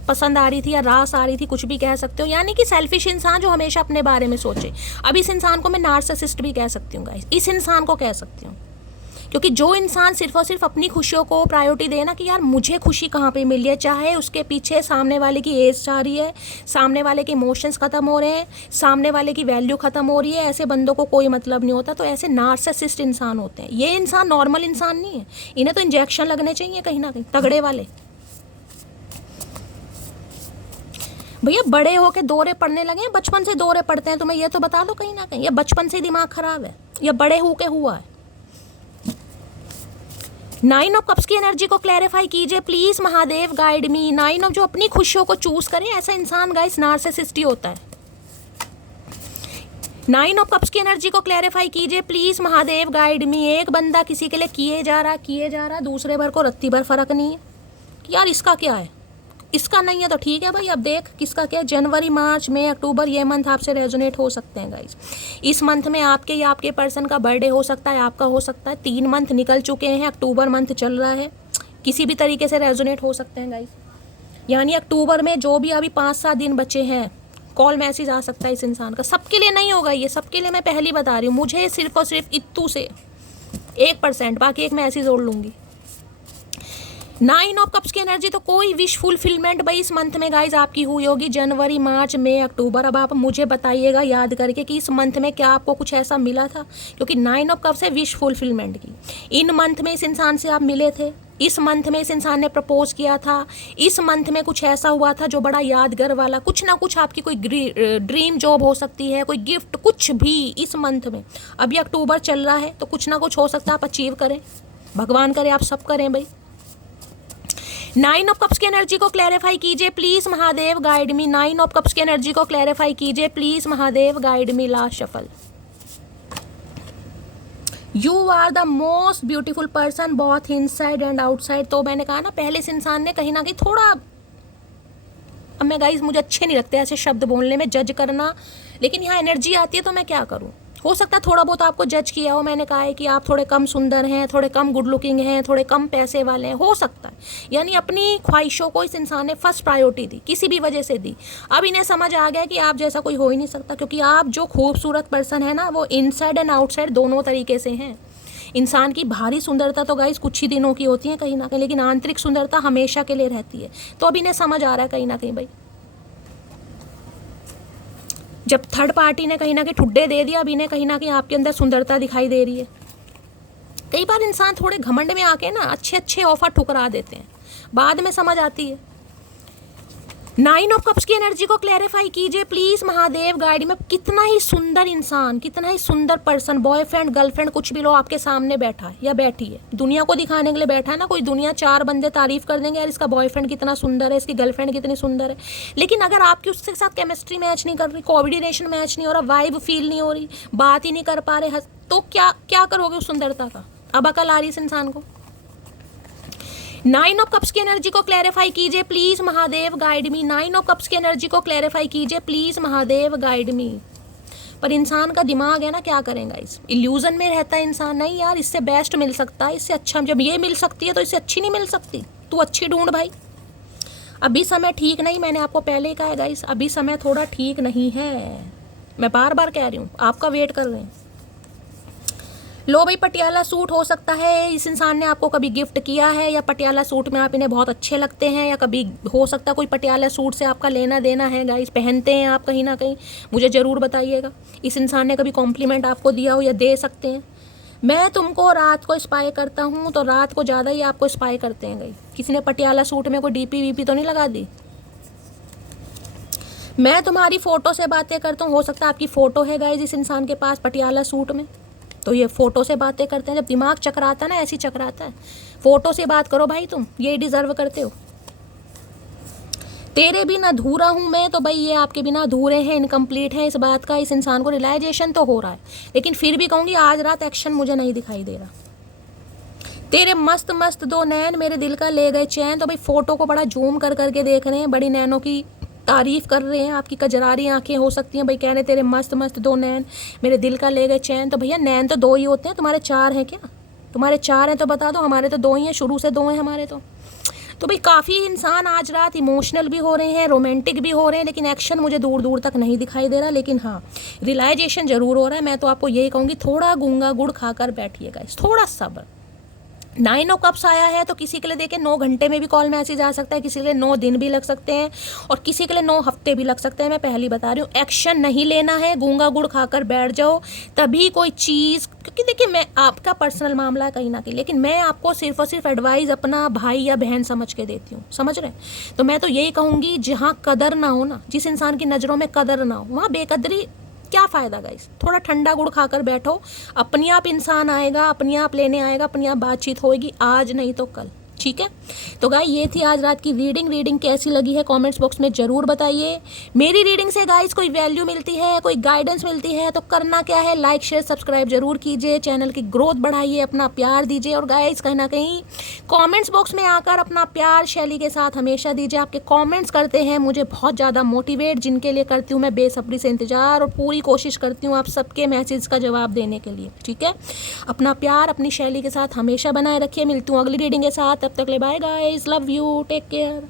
पसंद आ रही थी या रास आ रही थी, कुछ भी कह सकते हो। यानी कि सेल्फिश इंसान जो हमेशा अपने बारे में सोचे। अब इस इंसान को मैं नार्सिसिस्ट भी कह सकती हूँ गाइस, इस इंसान को कह सकती हूँ, क्योंकि जो इंसान सिर्फ और सिर्फ अपनी खुशियों को प्रायोरिटी देना कि यार मुझे खुशी कहाँ पे मिली है, चाहे उसके पीछे सामने वाले की एज जा रही है, सामने वाले के इमोशंस खत्म हो रहे हैं, सामने वाले की वैल्यू खत्म हो रही है, ऐसे बंदों को कोई मतलब नहीं होता। तो ऐसे नार्सिसिस्ट इंसान होते हैं। ये इंसान नॉर्मल इंसान नहीं है, इन्हें तो इंजेक्शन लगने चाहिए कहीं ना कहीं, तगड़े वाले। भैया बड़े होके दौरे पड़ने लगे हैं, बचपन से दौरे पड़ते हैं, तुम्हें ये तो बता दो कहीं ना कहीं, या बचपन से दिमाग खराब है, या बड़े होके हुआ है। 9 ऑफ कप्स की एनर्जी को क्लैरिफाई कीजिए please Mahadev guide me. 9 of जो अपनी खुशियों को चूज करे, ऐसा इंसान गाइस नार्सिसिस्ट ही होता है। 9 ऑफ कप्स की एनर्जी को क्लैरिफाई कीजिए प्लीज महादेव गाइड मी। एक बंदा किसी के लिए किए जा रहा, दूसरे भर को रत्ती भर फर्क नहीं है कि यार इसका क्या है, इसका नहीं है तो ठीक है भाई, अब देख किसका क्या। जनवरी, मार्च, मई, अक्टूबर, ये मंथ आपसे रेजोनेट हो सकते हैं गाइस। इस मंथ में आपके या आपके पर्सन का बर्थडे हो सकता है, आपका हो सकता है। 3 मंथ निकल चुके हैं, अक्टूबर मंथ चल रहा है, किसी भी तरीके से रेजोनेट हो सकते हैं गाइस। यानी अक्टूबर में जो भी अभी 5-7 दिन बचे हैं, कॉल मैसेज आ सकता है इस इंसान का। सबके लिए नहीं होगा ये, सबके लिए मैं पहली बता रही हूँ। मुझे सिर्फ और सिर्फ इत्तू से 1%, बाकी एक मैसेज जोड़ लूँगी। 9 ऑफ कप्स की एनर्जी, तो कोई विश फुलफिलमेंट भाई इस मंथ में गाइज आपकी हुई होगी, जनवरी, मार्च, मई, अक्टूबर। अब आप मुझे बताइएगा याद करके कि इस मंथ में क्या आपको कुछ ऐसा मिला था, क्योंकि 9 ऑफ कप्स है विश फुलफिलमेंट की। इन मंथ में इस इंसान से आप मिले थे, इस मंथ में इस इंसान ने प्रपोज किया था, इस मंथ में कुछ ऐसा हुआ था जो बड़ा यादगार वाला, कुछ ना कुछ आपकी कोई ड्रीम जॉब हो सकती है, कोई गिफ्ट, कुछ भी इस मंथ में। अभी अक्टूबर चल रहा है तो कुछ ना कुछ हो सकता है आप अचीव करें, भगवान करे आप सब करें भाई। 9 ऑफ कप्स की एनर्जी को क्लैरिफाई कीजिए please Mahadev, guide me. 9 of cups की एनर्जी को क्लैरिफाई कीजिए please Mahadev, guide me. Last shuffle. You are the most beautiful person both inside and outside. तो मैंने कहा ना, पहले इस इंसान ने कहीं ना कहीं थोड़ा, अब मैं गाइस मुझे अच्छे नहीं लगते ऐसे शब्द बोलने में, जज करना, लेकिन यहाँ एनर्जी आती है तो मैं क्या करूँ। हो सकता है थोड़ा बहुत आपको जज किया हो, मैंने कहा है कि आप थोड़े कम सुंदर हैं, थोड़े कम गुड लुकिंग हैं, थोड़े कम पैसे वाले हैं, हो सकता है। यानी अपनी ख्वाहिशों को इस इंसान ने फर्स्ट प्रायोरिटी दी, किसी भी वजह से दी। अब इन्हें समझ आ गया कि आप जैसा कोई हो ही नहीं सकता, क्योंकि आप जो खूबसूरत पर्सन है ना, वो इनसाइड एंड आउटसाइड दोनों तरीके से हैं। इंसान की बाहरी सुंदरता तो गाइस कुछ ही दिनों की होती है कहीं ना कहीं, लेकिन आंतरिक सुंदरता हमेशा के लिए रहती है। तो अब इन्हें समझ आ रहा है कहीं ना कहीं भाई, जब थर्ड पार्टी ने कहीं ना कहीं ठुड्डे दे दिया, अब इन्हें कहीं ना कहीं आपके अंदर सुंदरता दिखाई दे रही है। कई बार इंसान थोड़े घमंड में आके ना अच्छे अच्छे ऑफर ठुकरा देते हैं, बाद में समझ आती है। 9 ऑफ कप्स की एनर्जी को क्लैरिफाई कीजिए प्लीज महादेव, गाइड में। कितना ही सुंदर इंसान, कितना ही सुंदर पर्सन, बॉयफ्रेंड, गर्लफ्रेंड, कुछ भी लो, आपके सामने बैठा है या बैठी है, दुनिया को दिखाने के लिए बैठा है ना। कोई दुनिया 4 बंदे तारीफ कर देंगे, यार इसका बॉयफ्रेंड कितना सुंदर है, इसकी गर्लफ्रेंड कितनी सुंदर है, लेकिन अगर आपकी उसके साथ केमिस्ट्री मैच नहीं कर रही, कोऑर्डिनेशन मैच नहीं हो रहा, वाइब फील नहीं हो रही, बात ही नहीं कर पा रहे, तो क्या करोगे उस सुंदरता का। अब अकल आ रही है इस इंसान को। 9 ऑफ कप्स की एनर्जी को क्लैरिफाई कीजिए please Mahadev, guide me. 9 of cups की एनर्जी को क्लैरिफाई कीजिए प्लीज महादेव, गाइड मी। पर इंसान का दिमाग है ना, क्या करेंगे इस इल्यूजन में रहता है इंसान, नहीं यार इससे बेस्ट मिल सकता है, इससे अच्छा, जब ये मिल सकती है तो इससे अच्छी नहीं मिल सकती, तू अच्छी ढूंढ भाई। अभी समय ठीक नहीं, मैंने आपको पहले ही कहा है गाइस, अभी समय थोड़ा ठीक नहीं है, मैं बार बार कह रही हूँ, आपका वेट कर रहे हैं। लो भाई, पटियाला सूट हो सकता है इस इंसान ने आपको कभी गिफ्ट किया है, या पटियाला सूट में आप इन्हें बहुत अच्छे लगते हैं, या कभी हो सकता है कोई पटियाला सूट से आपका लेना देना है गाइस, पहनते हैं आप कहीं ना कहीं, मुझे ज़रूर बताइएगा। इस इंसान ने कभी कॉम्प्लीमेंट आपको दिया हो या दे सकते हैं। मैं तुमको रात को स्पाई करता हूँ तो रात को ज़्यादा ही आपको स्पाई करते हैं गाइस। किसी ने पटियाला सूट में कोई डीपी वीपी तो नहीं लगा दी। मैं तुम्हारी फ़ोटो से बातें करता हूँ, हो सकता है आपकी फ़ोटो है गाइस इस इंसान के पास पटियाला सूट में, तो ये फ़ोटो से बातें करते हैं। जब दिमाग चकराता है ना, ऐसी चकराता है, फ़ोटो से बात करो भाई, तुम ये डिज़र्व करते हो। तेरे बिना अधूरा हूँ मैं, तो भाई ये आपके बिना अधूरे हैं, इनकम्प्लीट है, इस बात का इस इंसान को रियलाइजेशन तो हो रहा है, लेकिन फिर भी कहूँगी आज रात एक्शन मुझे नहीं दिखाई दे रहा। तेरे मस्त मस्त 2 नैन मेरे दिल का ले गए चैन, तो भाई फ़ोटो को बड़ा जूम कर करके देख रहे हैं, बड़ी नैनों की तारीफ़ कर रहे हैं, आपकी कजरारी आंखें हो सकती हैं भाई, कह रहे तेरे मस्त मस्त 2 नैन मेरे दिल का ले गए चैन। तो भैया नैन तो 2 ही होते हैं, तुम्हारे 4 हैं क्या? तुम्हारे 4 हैं तो बता दो, हमारे तो 2 ही हैं, शुरू से 2 हैं हमारे तो भाई काफ़ी इंसान आज रात इमोशनल भी हो रहे हैं, रोमांटिक भी हो रहे हैं, लेकिन एक्शन मुझे दूर दूर तक नहीं दिखाई दे रहा, लेकिन हाँ रियलाइजेशन ज़रूर हो रहा है। मैं तो आपको यही कहूँगी, थोड़ा गूंगा गुड़ खाकर बैठिएगा, थोड़ा सब्र। 9 ऑफ कप्स आया है तो किसी के लिए देखिए 9 घंटे में भी कॉल मैसेज आ सकता है, किसी के लिए 9 दिन भी लग सकते हैं, और किसी के लिए 9 हफ्ते भी लग सकते हैं। मैं पहली बता रही हूँ, एक्शन नहीं लेना है, गूंगा गुड़ खाकर बैठ जाओ, तभी कोई चीज़, क्योंकि देखिए मैं आपका पर्सनल मामला है कहीं ना कहीं, लेकिन मैं आपको सिर्फ और सिर्फ एडवाइस अपना भाई या बहन समझ के देती हूँ, समझ रहे हैं। तो मैं तो यही कहूँगी, जहाँ कदर ना हो ना, जिस इंसान की नज़रों में कदर ना हो, वहाँ बेकदरी क्या फ़ायदा गाइस। थोड़ा ठंडा गुड़ खाकर बैठो, अपने आप इंसान आएगा, अपने आप लेने आएगा, अपनी आप बातचीत होएगी, आज नहीं तो कल, ठीक है। तो गाइस ये थी आज रात की रीडिंग कैसी लगी है कमेंट्स बॉक्स में ज़रूर बताइए। मेरी रीडिंग से गाइस कोई वैल्यू मिलती है, कोई गाइडेंस मिलती है तो करना क्या है, लाइक शेयर सब्सक्राइब जरूर कीजिए, चैनल की ग्रोथ बढ़ाइए, अपना प्यार दीजिए, और गाइस कहीं ना कहीं कमेंट्स बॉक्स में आकर अपना प्यार शैली के साथ हमेशा दीजिए। आपके कमेंट्स करते हैं मुझे बहुत ज़्यादा मोटिवेट, जिनके लिए करती हूँ मैं बेसब्री से इंतज़ार, और पूरी कोशिश करती हूँ आप सबके मैसेज का जवाब देने के लिए, ठीक है। अपना प्यार अपनी शैली के साथ हमेशा बनाए रखिए। मिलती हूँ अगली रीडिंग के साथ, तब तक ले bye guys, love you, take care.